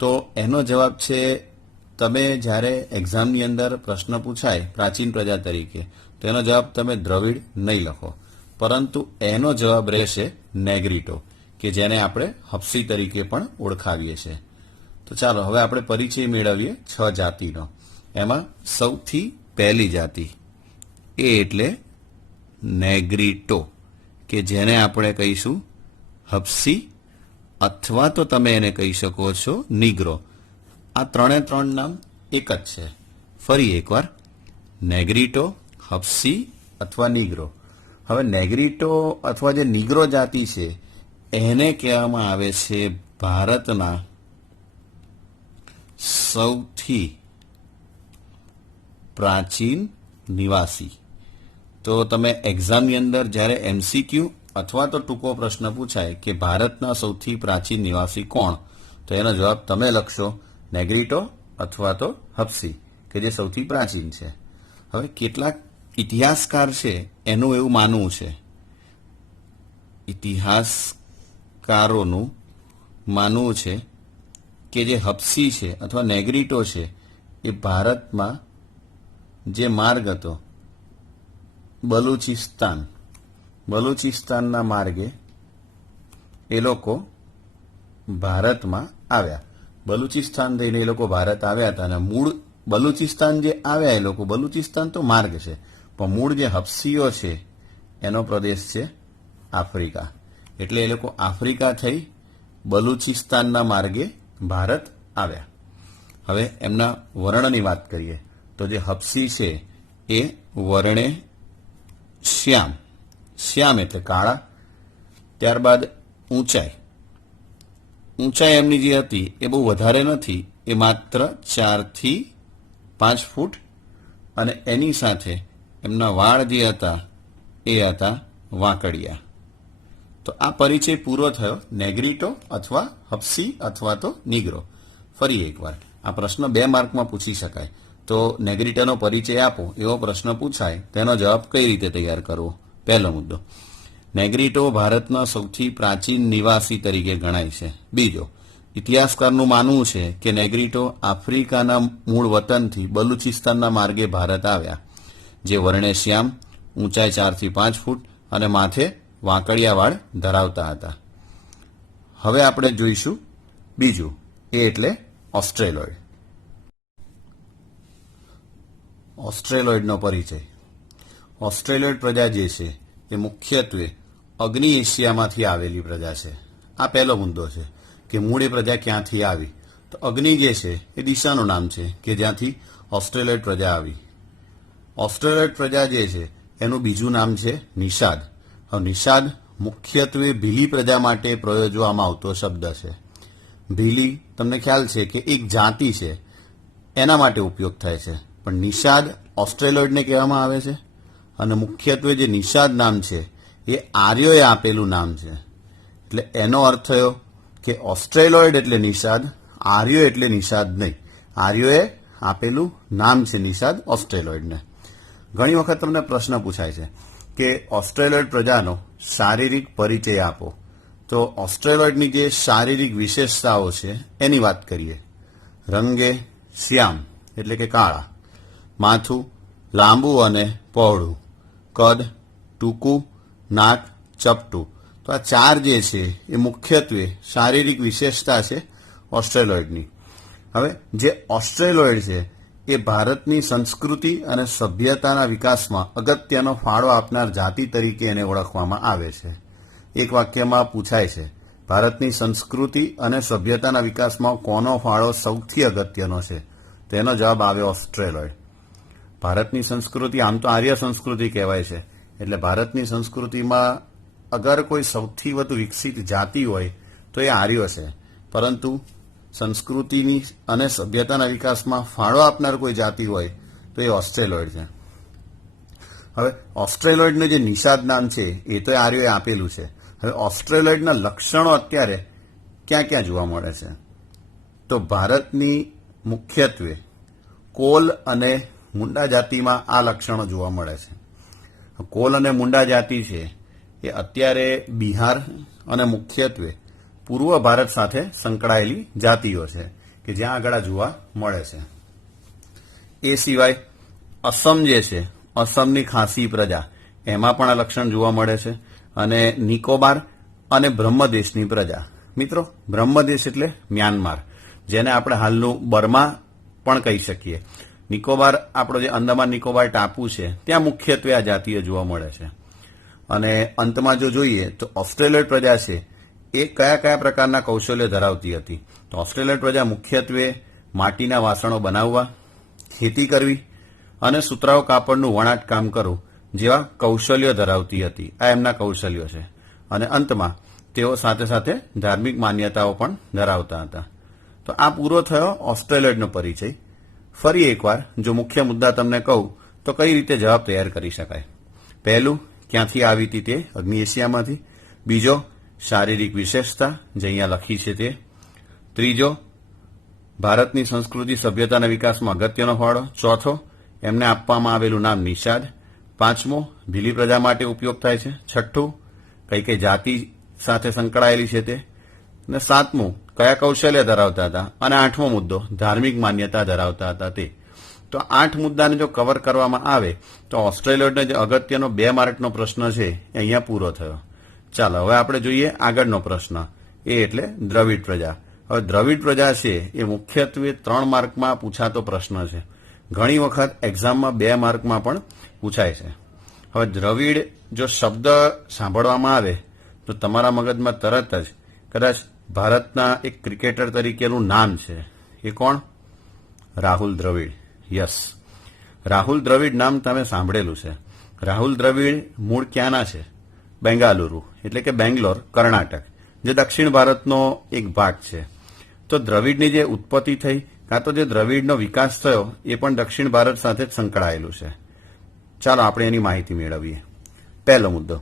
તો એનો જવાબ છે, તમે જ્યારે એક્ઝામની અંદર પ્રશ્ન પૂછાય પ્રાચીન પ્રજા તરીકે તો એનો જવાબ તમે દ્રવિડ નહીં લખો, પરંતુ એનો જવાબ રહેશે નેગ્રીટો, કે જેને આપણે હપ્સી તરીકે પણ ઓળખાવીએ છીએ. તો ચાલો હવે આપણે પરિચય મેળવીએ 6 જાતિનો. એમાં સૌથી પહેલી જાતિ એ એટલે નેગ્રીટો, કે જેને આપણે કહીશું હપ્સી અથવા તો તમે એને કહી શકો છો નીગ્રો. આ 3 નામ એક જ છે. ફરી એકવાર, નેગ્રીટો, હપ્સી અથવા નીગ્રો. હવે નેગ્રીટો અથવા જે નીગ્રો જાતિ છે એને કહેવામાં આવે છે ભારતના સૌથી પ્રાચીન નિવાસી. તો તમે એક્ઝામની અંદર જ્યારે MCQ અથવા તો ટૂંકો પ્રશ્ન પૂછાય કે ભારતના સૌથી પ્રાચીન નિવાસી કોણ, તો એનો જવાબ તમે લખશો નેગ્રીટો અથવા તો હપ્સી, કે જે સૌથી પ્રાચીન છે. હવે કેટલાક ઇતિહાસકાર છે એનું એવું માનવું છે, ઇતિહાસકારોનું માનવું છે કે જે હપ્સી છે અથવા નેગ્રીટો છે એ ભારતમાં જે માર્ગ હતો બલુચિસ્તાન બલુચિસ્તાનના માર્ગે એ લોકો ભારતમાં આવ્યા. બલુચિસ્તાન થઈને એ લોકો ભારત આવ્યા હતા અને મૂળ બલુચિસ્તાન જે આવ્યા એ લોકો, બલુચિસ્તાન તો માર્ગ છે, પણ મૂળ જે હબસીઓ છે એનો પ્રદેશ છે આફ્રિકા. એટલે એ લોકો આફ્રિકા થઈ બલુચિસ્તાનના માર્ગે ભારત આવ્યા. હવે એમના વર્ણની વાત કરીએ તો જે હબસી છે એ વર્ણે શ્યામ, શ્યામ એટલે કાળા. ત્યારબાદ ઊંચાઈ, ઊંચાઈ એમની જે હતી એ બહુ વધારે નથી, એ માત્ર 4 થી 5 ફૂટ, અને એની સાથે એમના વાળ જે હતા એ હતા વાંકડિયા. તો આ પરિચય પૂરો થયો નેગ્રીટો અથવા હબસી અથવા તો નીગ્રો. ફરી એકવાર આ પ્રશ્ન 2 માર્કમાં પૂછી શકાય. તો નેગ્રીટોનો પરિચય આપો એવો પ્રશ્ન પૂછાય, તેનો જવાબ કઈ રીતે તૈયાર કરવો? પહેલો મુદ્દો, નેગ્રીટો ભારતના સૌથી પ્રાચીન નિવાસી તરીકે ગણાય છે. બીજો, ઇતિહાસકારનું માનવું છે કે નેગ્રીટો આફ્રિકાના મૂળ વતનથી બલુચિસ્તાનના માર્ગે ભારત આવ્યા, જે વર્ણે શ્યામ, ઊંચાઈ 4 થી 5 ફૂટ અને માથે વાંકડિયા વાળ ધરાવતા હતા. હવે આપણે જોઈશું બીજું, એ એટલે ઓસ્ટ્રેલોઇડ. ઓસ્ટ્રેલોઇડનો પરિચય. ઓસ્ટ્રેલોઇડ પ્રજા જે છે એ મુખ્યત્વે અગ્નિ એશિયામાંથી આવેલી પ્રજા છે. આ પહેલો મુદ્દો છે કે મૂળ એ પ્રજા ક્યાંથી આવી. તો અગ્નિ જે છે એ દિશાનું નામ છે કે જ્યાંથી ઓસ્ટ્રેલોઇડ પ્રજા આવી. ઓસ્ટ્રેલોઇડ પ્રજા જે છે એનું બીજું નામ છે નિષાદ. હવે નિષાદ મુખ્યત્વે ભીલી પ્રજા માટે પ્રયોજવામાં આવતો શબ્દ છે. ભીલી તમને ખ્યાલ છે કે એક જાતિ છે, એના માટે ઉપયોગ થાય છે, પણ નિષાદ ઓસ્ટ્રેલોઇડને કહેવામાં આવે છે. અને મુખ્યત્વે જે નિષાદ નામ છે એ આર્યોએ આપેલું નામ છે. એટલે એનો અર્થ થયો કે ઓસ્ટ્રેલોઇડ એટલે નિષાદ, આર્યો એટલે નિષાદ નહીં. આર્યોએ આપેલું નામ છે નિષાદ ઓસ્ટ્રેલોઇડને. ઘણી વખત તમને પ્રશ્ન પૂછાય છે કે ઓસ્ટ્રેલોઇડ પ્રજાનો શારીરિક પરિચય આપો. તો ઓસ્ટ્રેલોઇડની જે શારીરિક વિશેષતાઓ છે એની વાત કરીએ. રંગે શ્યામ એટલે કે કાળા, માથું લાંબુ અને પહોળું, કદ ટૂંકું, નાક ચપટું. તો આ 4 જે છે એ મુખ્યત્વે શારીરિક વિશેષતા છે ઓસ્ટ્રેલોઇડની. હવે જે ઓસ્ટ્રેલોઇડ છે એ ભારતની સંસ્કૃતિ અને સભ્યતાના વિકાસમાં અગત્યનો ફાળો આપનાર જાતિ તરીકે એને ઓળખવામાં આવે છે. એક વાક્યમાં પૂછાય છે, ભારતની સંસ્કૃતિ અને સભ્યતાના વિકાસમાં કોનો ફાળો સૌથી અગત્યનો છે? તેનો જવાબ આવે ઓસ્ટ્રેલોઇડ. ભારતની સંસ્કૃતિ આમ તો આર્ય સંસ્કૃતિ કહેવાય છે, એટલે ભારતની સંસ્કૃતિમાં અગર કોઈ સૌથી વધુ વિકસિત જાતિ હોય તો એ આર્યો છે, પરંતુ સંસ્કૃતિની અને સભ્યતાના વિકાસમાં ફાળો આપનાર કોઈ જાતિ હોય તો એ ઓસ્ટ્રેલોઇડ છે. હવે ઓસ્ટ્રેલોઇડનું જે નિષાદ નામ છે એ તો આર્યોએ આપેલું છે. હવે ઓસ્ટ્રેલોઇડના લક્ષણો અત્યારે ક્યાં ક્યાં જોવા મળે છે? તો ભારતની મુખ્યત્વે કોલ અને મુંડા જાતિમાં આ લક્ષણો જોવા મળે છે. કોલ અને મુંડા જાતિ છે એ અત્યારે બિહાર અને મુખ્યત્વે પૂર્વ ભારત સાથે સંકળાયેલી જાતિઓ છે કે જ્યાં આગળ જોવા મળે છે. એ સિવાય અસમ જે છે, અસમની ખાસી પ્રજા, એમાં પણ આ લક્ષણ જોવા મળે છે. અને નિકોબાર અને બ્રહ્મદેશની પ્રજા. મિત્રો, બ્રહ્મદેશ એટલે મ્યાનમાર, જેને આપણે હાલનું બર્મા પણ કહી શકીએ. નિકોબાર આપણો જે અંદમાન નિકોબાર ટાપુ છે ત્યાં મુખ્યત્વે આ જાતિઓ જોવા મળે છે. અને અંતમાં જો જોઈએ તો ઓસ્ટ્રેલોઇડ પ્રજા છે એ કયા કયા પ્રકારના કૌશલ્ય ધરાવતી હતી? તો ઓસ્ટ્રેલોઇડ પ્રજા મુખ્યત્વે માટીના વાસણો બનાવવા, ખેતી કરવી અને સુતરાઉ કાપડનું વણાટ કામ કરવું જેવા કૌશલ્યો ધરાવતી હતી. આ એમના કૌશલ્યો છે. અને અંતમાં તેઓ સાથે સાથે ધાર્મિક માન્યતાઓ પણ ધરાવતા હતા. તો આ પૂરો થયો ઓસ્ટ્રેલોઇડનો પરિચય. ફરી એકવાર જો મુખ્ય મુદ્દા તમને કહું તો કઈ રીતે જવાબ તૈયાર કરી શકાય? પહેલું, ક્યાંથી આવી હતી તે? અગ્નિ એશિયામાંથી. બીજો, શારીરિક વિશેષતા જે અહીંયા લખી છે તે. ત્રીજો, ભારતની સંસ્કૃતિ સભ્યતાના વિકાસમાં અગત્યનો ફાળો. ચોથો, એમને આપવામાં આવેલું નામ નિષાદ. પાંચમો, ભીલી પ્રજા માટે ઉપયોગ થાય છે. છઠ્ઠું, કઈ કઈ જાતિ સાથે સંકળાયેલી છે તે. અને સાતમું, કયા કૌશલ્ય ધરાવતા હતા. અને આઠમો મુદ્દો, ધાર્મિક માન્યતા ધરાવતા હતા તે. તો 8 મુદ્દાને જો કવર કરવામાં આવે તો ઓસ્ટ્રેલિયાનો જે અગત્યનો 2 માર્કનો પ્રશ્ન છે એ અહીંયા પૂરો થયો. ચાલો હવે આપણે જોઈએ આગળનો પ્રશ્ન, એ એટલે દ્રવિડ પ્રજા. હવે દ્રવિડ પ્રજા છે એ મુખ્યત્વે 3 માર્કમાં પૂછાતો પ્રશ્ન છે. ઘણી વખત એક્ઝામમાં 2 માર્કમાં પણ પૂછાય છે. હવે દ્રવિડ જો શબ્દ સાંભળવામાં આવે તો તમારા મગજમાં તરત જ કદાચ ભારતના એક ક્રિકેટર તરીકેનું નામ છે. એ કોણ? રાહુલ દ્રવિડ. યસ, રાહુલ દ્રવિડ નામ તમે સાંભળેલું છે. રાહુલ દ્રવિડ મૂળ ક્યાંના છે? બેંગાલુરુ એટલે કે બેંગ્લોર, કર્ણાટક, જે દક્ષિણ ભારતનો એક ભાગ છે. તો દ્રવિડની જે ઉત્પત્તિ થઈ કાં તો જે દ્રવિડનો વિકાસ થયો એ પણ દક્ષિણ ભારત સાથે જ સંકળાયેલું છે. ચાલો આપણે એની માહિતી મેળવીએ. પહેલો મુદ્દો,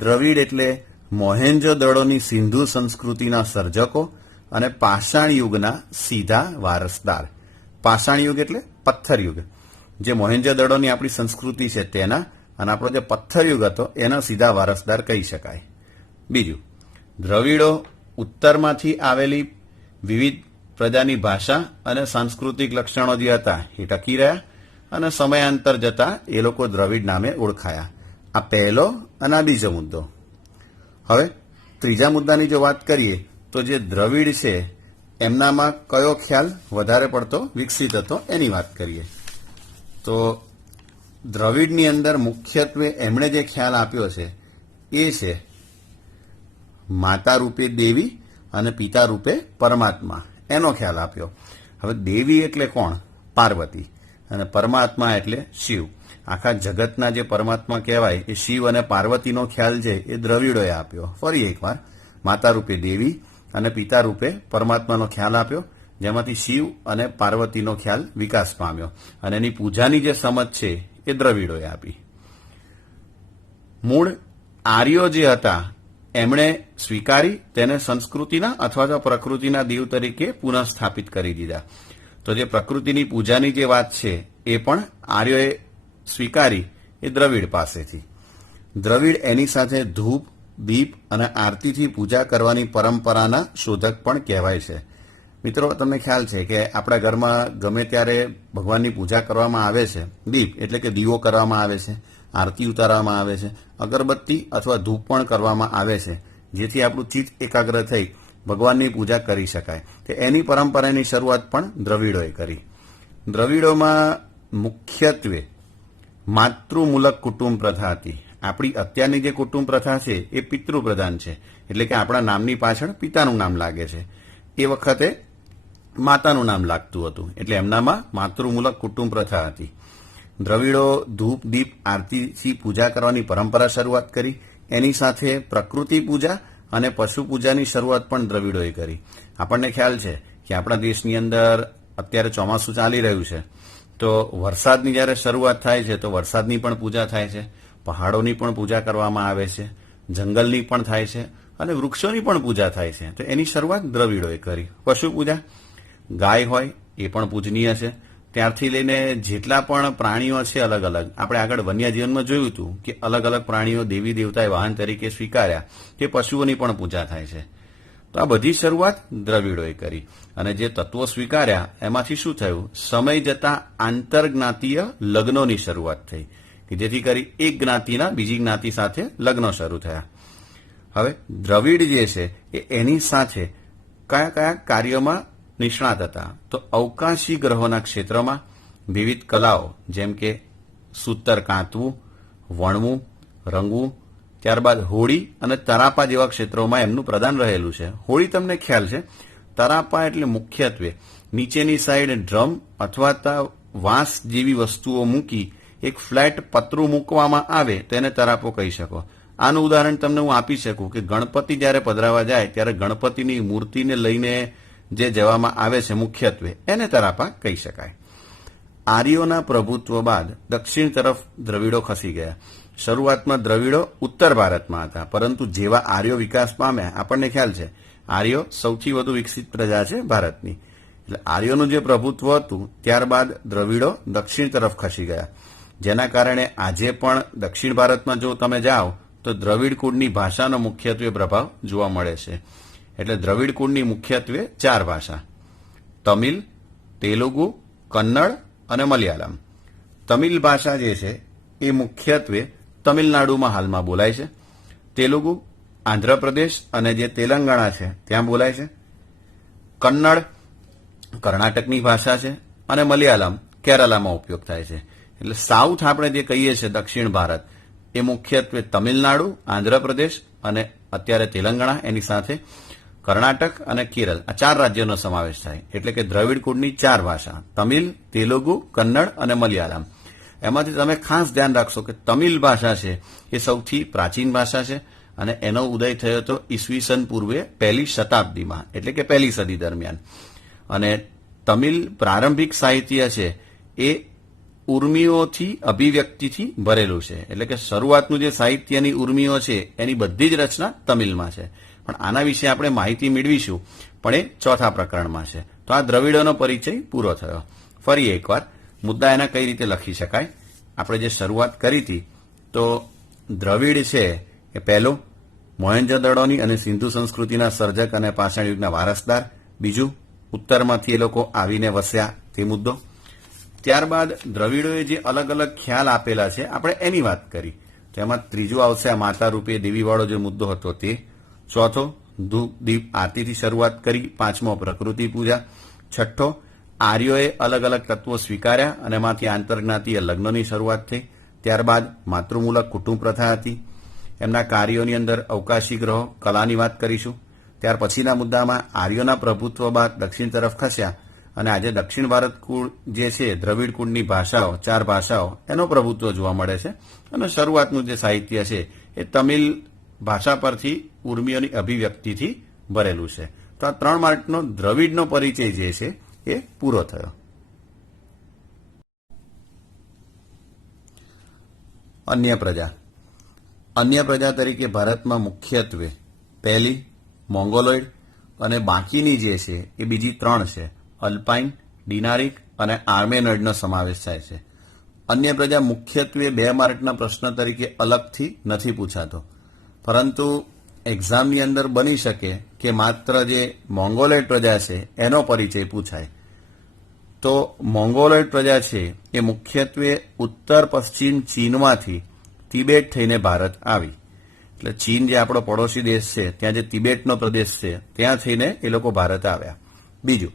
દ્રવિડ એટલે મોહેન્જો-દડોની સિંધુ સંસ્કૃતિના સર્જકો અને પાષાણ યુગના સીધા વારસદાર. પાષાણ યુગ એટલે પથ્થર યુગ. જે મોહેન્જો-દડોની આપણી સંસ્કૃતિ છે તેના અને આપણો જે પથ્થર યુગ હતો એના સીધા વારસદાર કહી શકાય. બીજું, દ્રવિડો ઉત્તરમાંથી આવેલી વિવિધ પ્રજાની ભાષા અને સાંસ્કૃતિક લક્ષણો જે હતા એ ટકી રહ્યા અને સમયાંતર જતા એ લોકો દ્રવિડ નામે ઓળખાયા. આ પહેલો અને આ બીજો મુદ્દો. હવે ત્રીજા મુદ્દાની જો વાત કરીએ તો જે દ્રવિડ છે એમનામાં કયો ખ્યાલ વધારે પડતો વિકસિત હતો એની વાત કરીએ. તો દ્રવિડની અંદર મુખ્યત્વે એમણે જે ખ્યાલ આપ્યો છે એ છે માતા રૂપે દેવી અને પિતા રૂપે પરમાત્મા, એનો ખ્યાલ આપ્યો. હવે દેવી એટલે કોણ? પાર્વતી. અને પરમાત્મા એટલે શિવ. આખા જગતના જે પરમાત્મા કહેવાય એ શિવ અને પાર્વતીનો ખ્યાલ છે એ દ્રવિડોએ આપ્યો. ફરી એકવાર, માતા રૂપે દેવી અને પિતા રૂપે પરમાત્માનો ખ્યાલ આપ્યો, જેમાંથી શિવ અને પાર્વતીનો ખ્યાલ વિકાસ પામ્યો અને એની પૂજાની જે સમજ છે એ દ્રવિડોએ આપી. મૂળ આર્યો જે હતા એમણે સ્વીકારી તેને સંસ્કૃતિના અથવા તો પ્રકૃતિના દેવ તરીકે પુનઃસ્થાપિત કરી દીધા. તો જે પ્રકૃતિની પૂજાની જે વાત છે એ પણ આર્યોએ સ્વીકારી એ દ્રવિડ પાસેથી. દ્રવિડ એની સાથે ધૂપ, દીપ અને આરતીથી પૂજા કરવાની પરંપરાના શોધક પણ કહેવાય છે. મિત્રો, તમને ખ્યાલ છે કે આપણા ઘરમાં ગમે ત્યારે ભગવાનની પૂજા કરવામાં આવે છે, દીપ એટલે કે દીવો કરવામાં આવે છે, આરતી ઉતારવામાં આવે છે, અગરબત્તી અથવા ધૂપ પણ કરવામાં આવે છે, જેથી આપણું ચિત્ત એકાગ્ર થઈ ભગવાનની પૂજા કરી શકાય. કે એની પરંપરાની શરૂઆત પણ દ્રવિડોએ કરી. દ્રવિડોમાં મુખ્યત્વે માતૃમૂલક કુટુંબ પ્રથા હતી. આપણી અત્યારની જે કુટુંબ પ્રથા છે એ પિતૃપ્રધાન છે, એટલે કે આપણા નામની પાછળ પિતાનું નામ લાગે છે. એ વખતે માતાનું નામ લાગતું હતું, એટલે એમનામાં માતૃમૂલક કુટુંબ પ્રથા હતી. દ્રવિડો ધૂપ, દીપ, આરતીથી પૂજા કરવાની પરંપરા શરૂઆત કરી. એની સાથે પ્રકૃતિ પૂજા અને પશુ પૂજાની શરૂઆત પણ દ્રવિડોએ કરી. આપણને ખ્યાલ છે કે આપણા દેશની અંદર અત્યારે ચોમાસું ચાલી રહ્યું છે, તો વરસાદની જ્યારે શરૂઆત થાય છે તો વરસાદની પણ પૂજા થાય છે, પહાડોની પણ પૂજા કરવામાં આવે છે, જંગલની પણ થાય છે અને વૃક્ષોની પણ પૂજા થાય છે. તો એની શરૂઆત દ્રવિડોએ કરી. પશુ પૂજા, ગાય હોય એ પણ પૂજનીય છે. ત્યારથી લઈને જેટલા પણ પ્રાણીઓ છે અલગ અલગ, આપણે આગળ વન્યજીવનમાં જોયું હતું કે અલગ અલગ પ્રાણીઓ દેવી દેવતાએ વાહન તરીકે સ્વીકાર્યા, તે પશુઓની પણ પૂજા થાય છે. તો આ બધી શરૂઆત દ્રવિડોએ કરી અને જે તત્વો સ્વીકાર્યા એમાંથી શું થયું? સમય જતા આંતરજ્ઞાતીય લગ્નોની શરૂઆત થઈ કે જેથી કરી એક જ્ઞાતિના બીજી જ્ઞાતિ સાથે લગ્નો શરૂ થયા. હવે દ્રવિડ જે છે એ એની સાથે કયા કયા કાર્યોમાં નિષ્ણાત હતા? તો અવકાશી ગ્રહોના ક્ષેત્રમાં વિવિધ કલાઓ જેમ કે સૂતર કાંતવું, વણવું, રંગવું, ત્યારબાદ હોળી અને તરાપા જેવા ક્ષેત્રોમાં એમનું પ્રદાન રહેલું છે. હોળી તમને ખ્યાલ છે, તરાપા એટલે મુખ્યત્વે નીચેની સાઈડ ડ્રમ અથવા વાંસ જેવી વસ્તુઓ મૂકી એક ફ્લેટ પતરું મૂકવામાં આવે તો એને તરાપો કહી શકો. આનું ઉદાહરણ તમને હું આપી શકું કે ગણપતિ જ્યારે પધરાવા જાય ત્યારે ગણપતિની મૂર્તિને લઈને જે જવામાં આવે છે મુખ્યત્વે એને તરાપા કહી શકાય. આર્યોના પ્રભુત્વ બાદ દક્ષિણ તરફ દ્રવિડો ખસી ગયા. શરૂઆતમાં દ્રવિડો ઉત્તર ભારતમાં હતા, પરંતુ જેવા આર્યો વિકાસ પામ્યા, આપણને ખ્યાલ છે આર્યો સૌથી વધુ વિકસિત પ્રજા છે ભારતની, એટલે આર્યોનું જે પ્રભુત્વ હતું ત્યારબાદ દ્રવિડો દક્ષિણ તરફ ખસી ગયા, જેના કારણે આજે પણ દક્ષિણ ભારતમાં જો તમે જાઓ તો દ્રવિડ કુળની ભાષાનો મુખ્યત્વે પ્રભાવ જોવા મળે છે. એટલે દ્રવિડ કુળની મુખ્યત્વે 4 ભાષા: તમિલ, તેલુગુ, કન્નડ અને મલયાલમ. તમિલ ભાષા જે છે એ મુખ્યત્વે તમિલનાડુમાં હાલમાં બોલાય છે. તેલુગુ આંધ્રપ્રદેશ અને જે તેલંગાણા છે ત્યાં બોલાય છે. કન્નડ કર્ણાટકની ભાષા છે અને મલયાલમ કેરાલામાં ઉપયોગ થાય છે. એટલે સાઉથ આપણે જે કહીએ છીએ દક્ષિણ ભારત એ મુખ્યત્વે તમિલનાડુ, આંધ્રપ્રદેશ અને અત્યારે તેલંગાણા, એની સાથે કર્ણાટક અને કેરળ, આ 4 રાજ્યોનો સમાવેશ થાય. એટલે કે દ્રવિડ કુળની 4 ભાષા તમિલ, તેલુગુ, કન્નડ અને મલયાલમ. એમાંથી તમે ખાસ ધ્યાન રાખશો કે તમિલ ભાષા છે એ સૌથી પ્રાચીન ભાષા છે અને એનો ઉદય થયો હતો ઈસવીસન પૂર્વે 1લી શતાબ્દીમાં, એટલે કે 1લી સદી દરમિયાન. અને તમિલ પ્રારંભિક સાહિત્ય છે એ ઉર્મિઓથી, અભિવ્યક્તિથી ભરેલું છે. એટલે કે શરૂઆતનું જે સાહિત્યની ઉર્મિઓ છે એની બધી જ રચના તમિલમાં છે. પણ આના વિશે આપણે માહિતી મેળવીશું, પણ એ ચોથા પ્રકરણમાં છે. તો આ દ્રવિડોનો પરિચય પૂરો થયો. ફરી એકવાર મુદ્દા એના કઈ રીતે લખી શકાય. આપણે જે શરૂઆત કરી હતી તો દ્રવિડ છે એ પહેલો મોહેન્જોદડોની અને સિંધુ સંસ્કૃતિના સર્જક અને પાષાણ યુગના વારસદાર. બીજું, ઉત્તરમાંથી એ લોકો આવીને વસ્યા તે મુદ્દો. ત્યારબાદ દ્રવિડોએ જે અલગ અલગ ખ્યાલ આપેલા છે આપણે એની વાત કરી. તેમાં ત્રીજું આવશે આ માતા રૂપે દેવીવાળો જે મુદ્દો હતો તે. ચોથો, ધૂપ દીપ આરતીથી શરૂઆત કરી. પાંચમો, પ્રકૃતિ પૂજા. છઠ્ઠો, આર્યોએ અલગ અલગ તત્વો સ્વીકાર્યા અને એમાંથી આંતરજ્ઞાતીય લગ્નની શરૂઆત થઈ. ત્યારબાદ માતૃમૂલક કુટુંબ પ્રથા હતી. એમના કાર્યોની અંદર અવકાશી ગ્રહો, કલાની વાત કરીશું. ત્યાર પછીના મુદ્દામાં આર્યોના પ્રભુત્વ બાદ દક્ષિણ તરફ ખસ્યા અને આજે દક્ષિણ ભારત કુળ જે છે દ્રવિડ કુળની ભાષાઓ, 4 ભાષાઓ, એનો પ્રભુત્વ જોવા મળે છે. અને શરૂઆતનું જે સાહિત્ય છે એ તમિલ ભાષા પરથી ઉર્મિઓની અભિવ્યક્તિથી ભરેલું છે. તો આ 3 માર્કનો દ્રવિડનો પરિચય જે છે એ પૂરો થયો. અન્ય પ્રજા. અન્ય પ્રજા તરીકે ભારતમાં મુખ્યત્વે પહેલી મોંગોલોઇડ અને બાકીની જે છે એ બીજી 3 છે, અલ્પાઇન, ડિનારિક અને આર્મેનોઇડનો સમાવેશ થાય છે. અન્ય પ્રજા મુખ્યત્વે 2 માર્કના પ્રશ્ન તરીકે અલગથી નથી પૂછાતો, પરંતુ એક્ઝામની અંદર બની શકે કે માત્ર જે મોંગોલોઇડ પ્રજા છે એનો પરિચય પૂછાય. તો મોંગોલોઇડ પ્રજા છે એ મુખ્યત્વે ઉત્તર પશ્ચિમ ચીનમાંથી તિબેટ થઈને ભારત આવી. એટલે ચીન જે આપણો પડોશી દેશ છે ત્યાં જે તિબેટનો પ્રદેશ છે ત્યાં થઈને એ લોકો ભારત આવ્યા. બીજું,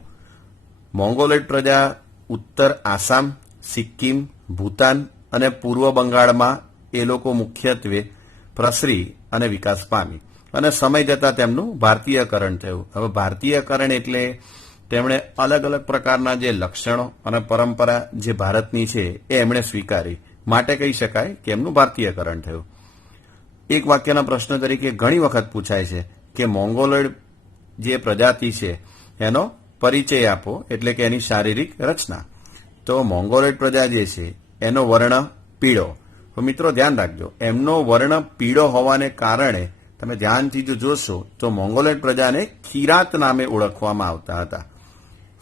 મોંગોલોઇડ પ્રજા ઉત્તર આસામ, સિક્કિમ, ભૂતાન અને પૂર્વ બંગાળમાં એ લોકો મુખ્યત્વે પ્રસરી અને વિકાસ પામી અને સમય જતાં તેમનું ભારતીયકરણ થયું. હવે ભારતીયકરણ એટલે તેમણે અલગ અલગ પ્રકારના જે લક્ષણો અને પરંપરા જે ભારતની છે એ એમણે સ્વીકારી, માટે કહી શકાય કે એમનું ભારતીયકરણ થયું. એક વાક્યના પ્રશ્ન તરીકે ઘણી વખત પૂછાય છે કે મોંગોલોઇડ જે પ્રજાતિ છે એનો પરિચય આપો, એટલે કે એની શારીરિક રચના. તો મોંગોલોઇડ પ્રજા જે છે એનો વર્ણ પીળો. તો મિત્રો ધ્યાન રાખજો, એમનો વર્ણ પીળો હોવાને કારણે તમે ધ્યાનથી જો જોશો તો મોંગોલોઇડ પ્રજાને કિરાત નામે ઓળખવામાં આવતા હતા.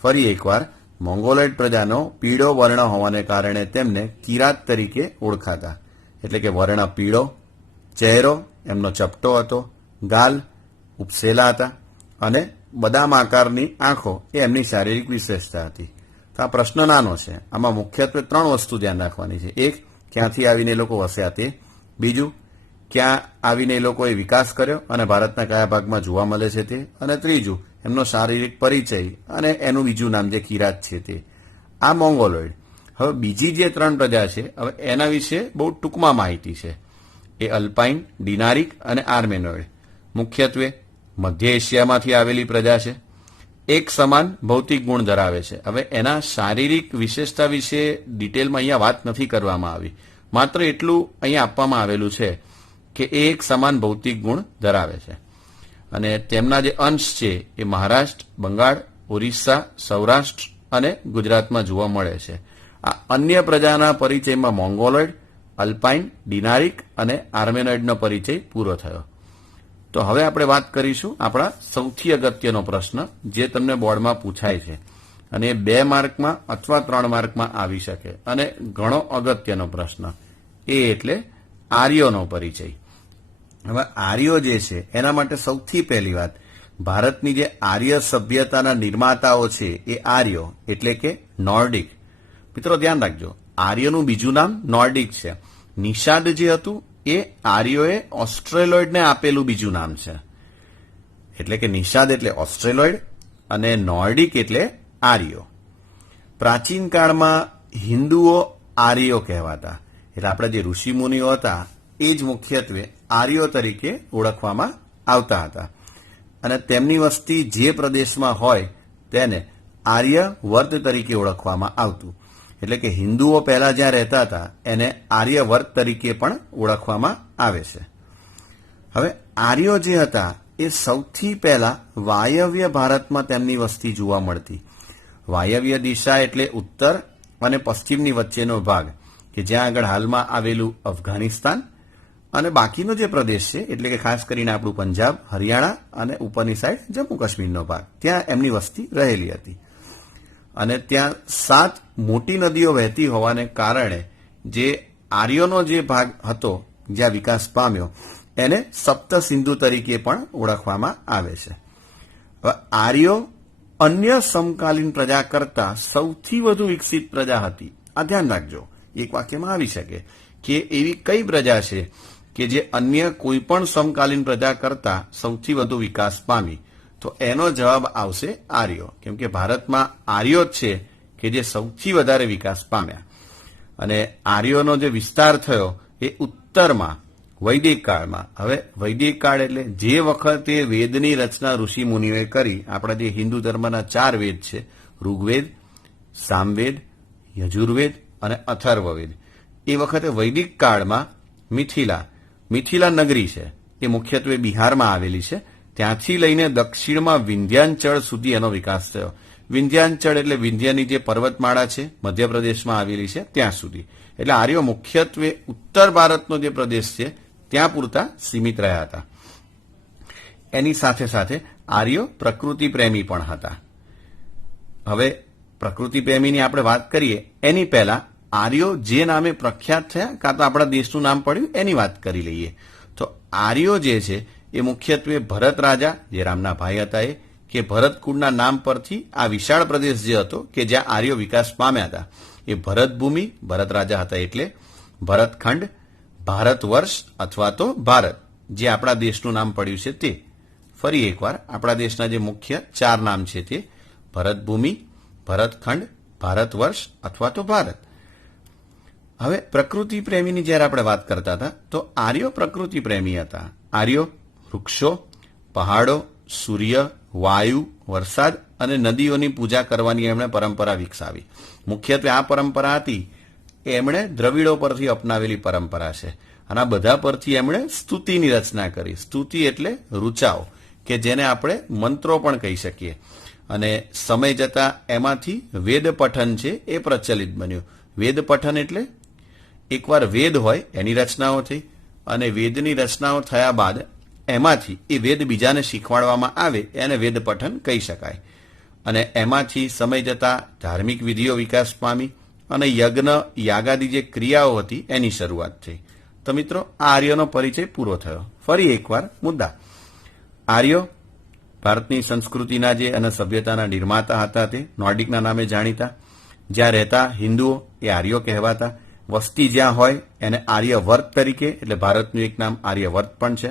ફરી એકવાર, મોંગોલોઇડ પ્રજાનો પીળો વર્ણ હોવાને કારણે તેમને કિરાત તરીકે ઓળખાતા. એટલે કે વર્ણ પીળો, ચહેરો એમનો ચપટો હતો, ગાલ ઉપસેલા હતા અને બદામ આકારની આંખો એ એમની શારીરિક વિશેષતા હતી. તો આ પ્રશ્ન નાનો છે. આમાં મુખ્યત્વે 3 વસ્તુ ધ્યાન રાખવાની છે. એક, ક્યાંથી આવીને એ લોકો વસ્યા તે. બીજું, ક્યાં આવીને એ લોકોએ વિકાસ કર્યો અને ભારતના કયા ભાગમાં જોવા મળે છે તે. અને ત્રીજું, એમનો શારીરિક પરિચય અને એનું બીજું નામ જે કિરાત છે તે. આ મોંગોલોઇડ. હવે બીજી જે 3 પ્રજા છે, હવે એના વિશે બહુ ટૂંકમાં માહિતી છે. એ અલ્પાઇન, ડિનારિક અને આર્મેનોઇડ. મુખ્યત્વે મધ્ય એશિયામાંથી આવેલી પ્રજા છે. એક સમાન ભૌતિક ગુણ ધરાવે છે. હવે એના શારીરિક વિશેષતા વિશે ડિટેલમાં અહીંયા વાત નથી કરવામાં આવી, માત્ર એટલું અહીંયા આપવામાં આવેલું છે કે એ એક સમાન ભૌતિક ગુણ ધરાવે છે. અને તેમના જે અંશ છે એ મહારાષ્ટ્ર, બંગાળ, ઓરિસ્સા, સૌરાષ્ટ્ર અને ગુજરાતમાં જોવા મળે છે. આ અન્ય પ્રજાના પરિચયમાં મોંગોલોઇડ, અલ્પાઇન, ડિનારિક અને આર્મેનોઇડનો પરિચય પૂરો થયો. તો હવે આપણે વાત કરીશું આપણા સૌથી અગત્યનો પ્રશ્ન જે તમને બોર્ડમાં પૂછાય છે અને 2 માર્કમાં અથવા 3 માર્કમાં આવી શકે અને ઘણો અગત્યનો પ્રશ્ન, એ એટલે આર્યોનો પરિચય. હવે આર્યો જે છે એના માટે સૌથી પહેલી વાત, ભારતની જે આર્ય સભ્યતાના નિર્માતાઓ છે એ આર્યો એટલે કે નોર્ડિક. મિત્રો ધ્યાન રાખજો, આર્યનું બીજું નામ નોર્ડિક છે. નિષાદ જે હતું એ આર્યોએ ઓસ્ટ્રેલોઇડને આપેલું બીજું નામ છે. એટલે કે નિષાદ એટલે ઓસ્ટ્રેલોઇડ અને નોર્ડિક એટલે આર્યો. પ્રાચીન કાળમાં હિન્દુઓ આર્યો કહેવાતા. એટલે આપણે જે ઋષિ મુનિઓ હતા એ જ મુખ્યત્વે આર્યો તરીકે ઓળખવામાં આવતા હતા. અને તેમની વસ્તી જે પ્રદેશમાં હોય તેને આર્ય વર્ત તરીકે ઓળખવામાં આવતું. એટલે કે હિન્દુઓ પહેલા જ્યાં રહેતા હતા એને આર્ય વર્ત તરીકે પણ ઓળખવામાં આવે છે. હવે આર્યો જે હતા એ સૌથી પહેલા વાયવ્ય ભારતમાં તેમની વસ્તી જોવા મળતી. વાયવ્ય દિશા એટલે ઉત્તર અને પશ્ચિમની વચ્ચેનો ભાગ કે જ્યાં આગળ હાલમાં આવેલું અફઘાનિસ્તાન અને બાકીનો જે પ્રદેશ છે એટલે કે ખાસ કરીને આપણું પંજાબ, હરિયાણા અને ઉપરની સાઈડ જમ્મુ કાશ્મીરનો ભાગ, ત્યાં એમની વસ્તી રહેલી હતી. અને ત્યાં 7 મોટી નદીઓ વહેતી હોવાને કારણે જે આર્યોનો જે ભાગ હતો જ્યાં વિકાસ પામ્યો એને સપ્ત સિંધુ તરીકે પણ ઓળખવામાં આવે છે. હવે આર્યો અન્ય સમકાલીન પ્રજા કરતા સૌથી વધુ વિકસિત પ્રજા હતી. આ ધ્યાન રાખજો, એક વાક્યમાં આવી શકે કે એવી કઈ પ્રજા છે કે જે અન્ય કોઈ પણ સમકાલીન પ્રજા કરતા સૌથી વધુ વિકાસ પામી, તો એનો જવાબ આવશે આર્યો. કેમ કે ભારતમાં આર્યો જ છે કે જે સૌથી વધારે વિકાસ પામ્યા. અને આર્યોનો જે વિસ્તાર થયો એ ઉત્તરમાં વૈદિક કાળમાં. હવે વૈદિક કાળ એટલે જે વખતે વેદની રચના ઋષિ મુનિઓએ કરી. આપણા જે હિન્દુ ધર્મના 4 વેદ છે, ઋગ્વેદ, સામવેદ, યજુર્વેદ અને અથર્વવેદ, એ વખતે વૈદિક કાળમાં મિથિલા નગરી છે એ મુખ્યત્વે બિહારમાં આવેલી છે. ત્યાંથી લઈને દક્ષિણમાં વિંધ્યાંચળ સુધી એનો વિકાસ થયો. વિંધ્યાંચળ એટલે વિંધ્યની જે પર્વતમાળા છે મધ્યપ્રદેશમાં આવેલી છે ત્યાં સુધી. એટલે આર્યો મુખ્યત્વે ઉત્તર ભારતનો જે પ્રદેશ છે ત્યાં પૂરતા સીમિત રહ્યા હતા. એની સાથે સાથે આર્યો પ્રકૃતિ પ્રેમી પણ હતા. હવે પ્રકૃતિ પ્રેમીની આપણે વાત કરીએ એની પહેલા આર્યો જે નામે પ્રખ્યાત થયા કાં તો આપણા દેશનું નામ પડ્યું એની વાત કરી લઈએ. તો આર્યો જે છે એ મુખ્યત્વે ભરત રાજા, જે રામના ભાઈ હતા એ, કે ભરત કુળના નામ પરથી આ વિશાળ પ્રદેશ જે હતો કે જ્યાં આર્યો વિકાસ પામ્યા હતા એ ભરત ભૂમિ, ભરત રાજા હતા એટલે ભરતખંડ, ભારત વર્ષ અથવા તો ભારત, જે આપણા દેશનું નામ પડ્યું છે તે. ફરી એકવાર આપણા દેશના જે મુખ્ય 4 નામ છે તે ભરત ભૂમિ, ભરતખંડ, ભારત વર્ષ અથવા તો ભારત. હવે પ્રકૃતિ પ્રેમીની જ્યારે આપણે વાત કરતા હતા તો આર્યો પ્રકૃતિ પ્રેમી હતા. આર્યો વૃક્ષો, પહાડો, સૂર્ય, વાયુ, વરસાદ અને નદીઓની પૂજા કરવાની એમણે પરંપરા વિકસાવી. મુખ્યત્વે આ પરંપરા હતી એમણે દ્રવિડો પરથી અપનાવેલી પરંપરા છે. અને આ બધા પરથી એમણે સ્તુતિની રચના કરી. સ્તુતિ એટલે રૂચાઓ, કે જેને આપણે મંત્રો પણ કહી શકીએ. અને સમય જતા એમાંથી વેદ પઠન છે એ પ્રચલિત બન્યું. વેદ પઠન એટલે એકવાર વેદ હોય એની રચનાઓ થઈ અને વેદની રચનાઓ થયા બાદ એમાંથી એ વેદ બીજાને શીખવાડવામાં આવે એને વેદ પઠન કહી શકાય. અને એમાંથી સમય જતા ધાર્મિક વિધિઓ વિકાસ પામી અને યજ્ઞ યાગાદી જે ક્રિયાઓ હતી એની શરૂઆત થઈ. તો મિત્રો આ આર્યોનો પરિચય પૂરો થયો. ફરી એકવાર મુદ્દા. આર્યો ભારતની સંસ્કૃતિના જે અને સભ્યતાના નિર્માતા હતા, તે નોર્ડિકના નામે જાણીતા. જ્યાં રહેતા હિન્દુઓ એ આર્યો કહેવાતા. વસ્તી જ્યાં હોય એને આર્યવર્ત તરીકે, એટલે ભારતનું એક નામ આર્યવર્ત પણ છે.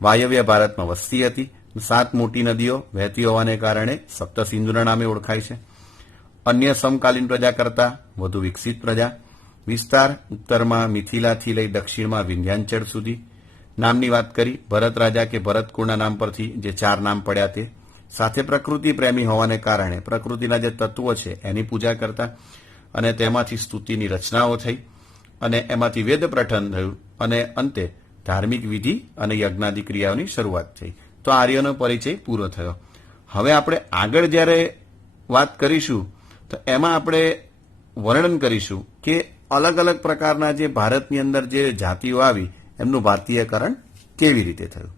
વાયવ્ય ભારતમાં વસ્તી હતી. 7 મોટી નદીઓ વહેતી હોવાને કારણે સપ્તસિંધુના નામે ઓળખાય છે. અન્ય સમકાલીન પ્રજા કરતા વધુ વિકસિત પ્રજા. વિસ્તાર ઉત્તરમાં મિથિલાથી લઈ દક્ષિણમાં વિંધ્યાંચળ સુધી. નામની વાત કરી, ભરત રાજા કે ભરત કુળના નામ પરથી જે 4 નામ પડ્યા તે. સાથે પ્રકૃતિ પ્રેમી હોવાને કારણે પ્રકૃતિના જે તત્વો છે એની પૂજા કરતા અને તેમાંથી સ્તુતિની રચનાઓ થઈ અને એમાંથી વેદ પઠન થયું અને અંતે ધાર્મિક વિધિ અને યજ્ઞાદિ ક્રિયાઓની શરૂઆત થઈ. તો આર્યનો પરિચય પૂરો થયો. હવે આપણે આગળ જ્યારે વાત કરીશું તો એમાં આપણે વર્ણન કરીશું કે અલગ અલગ પ્રકારના જે ભારતની અંદર જે જાતિઓ આવી એમનું ભારતીયકરણ કેવી રીતે થયું.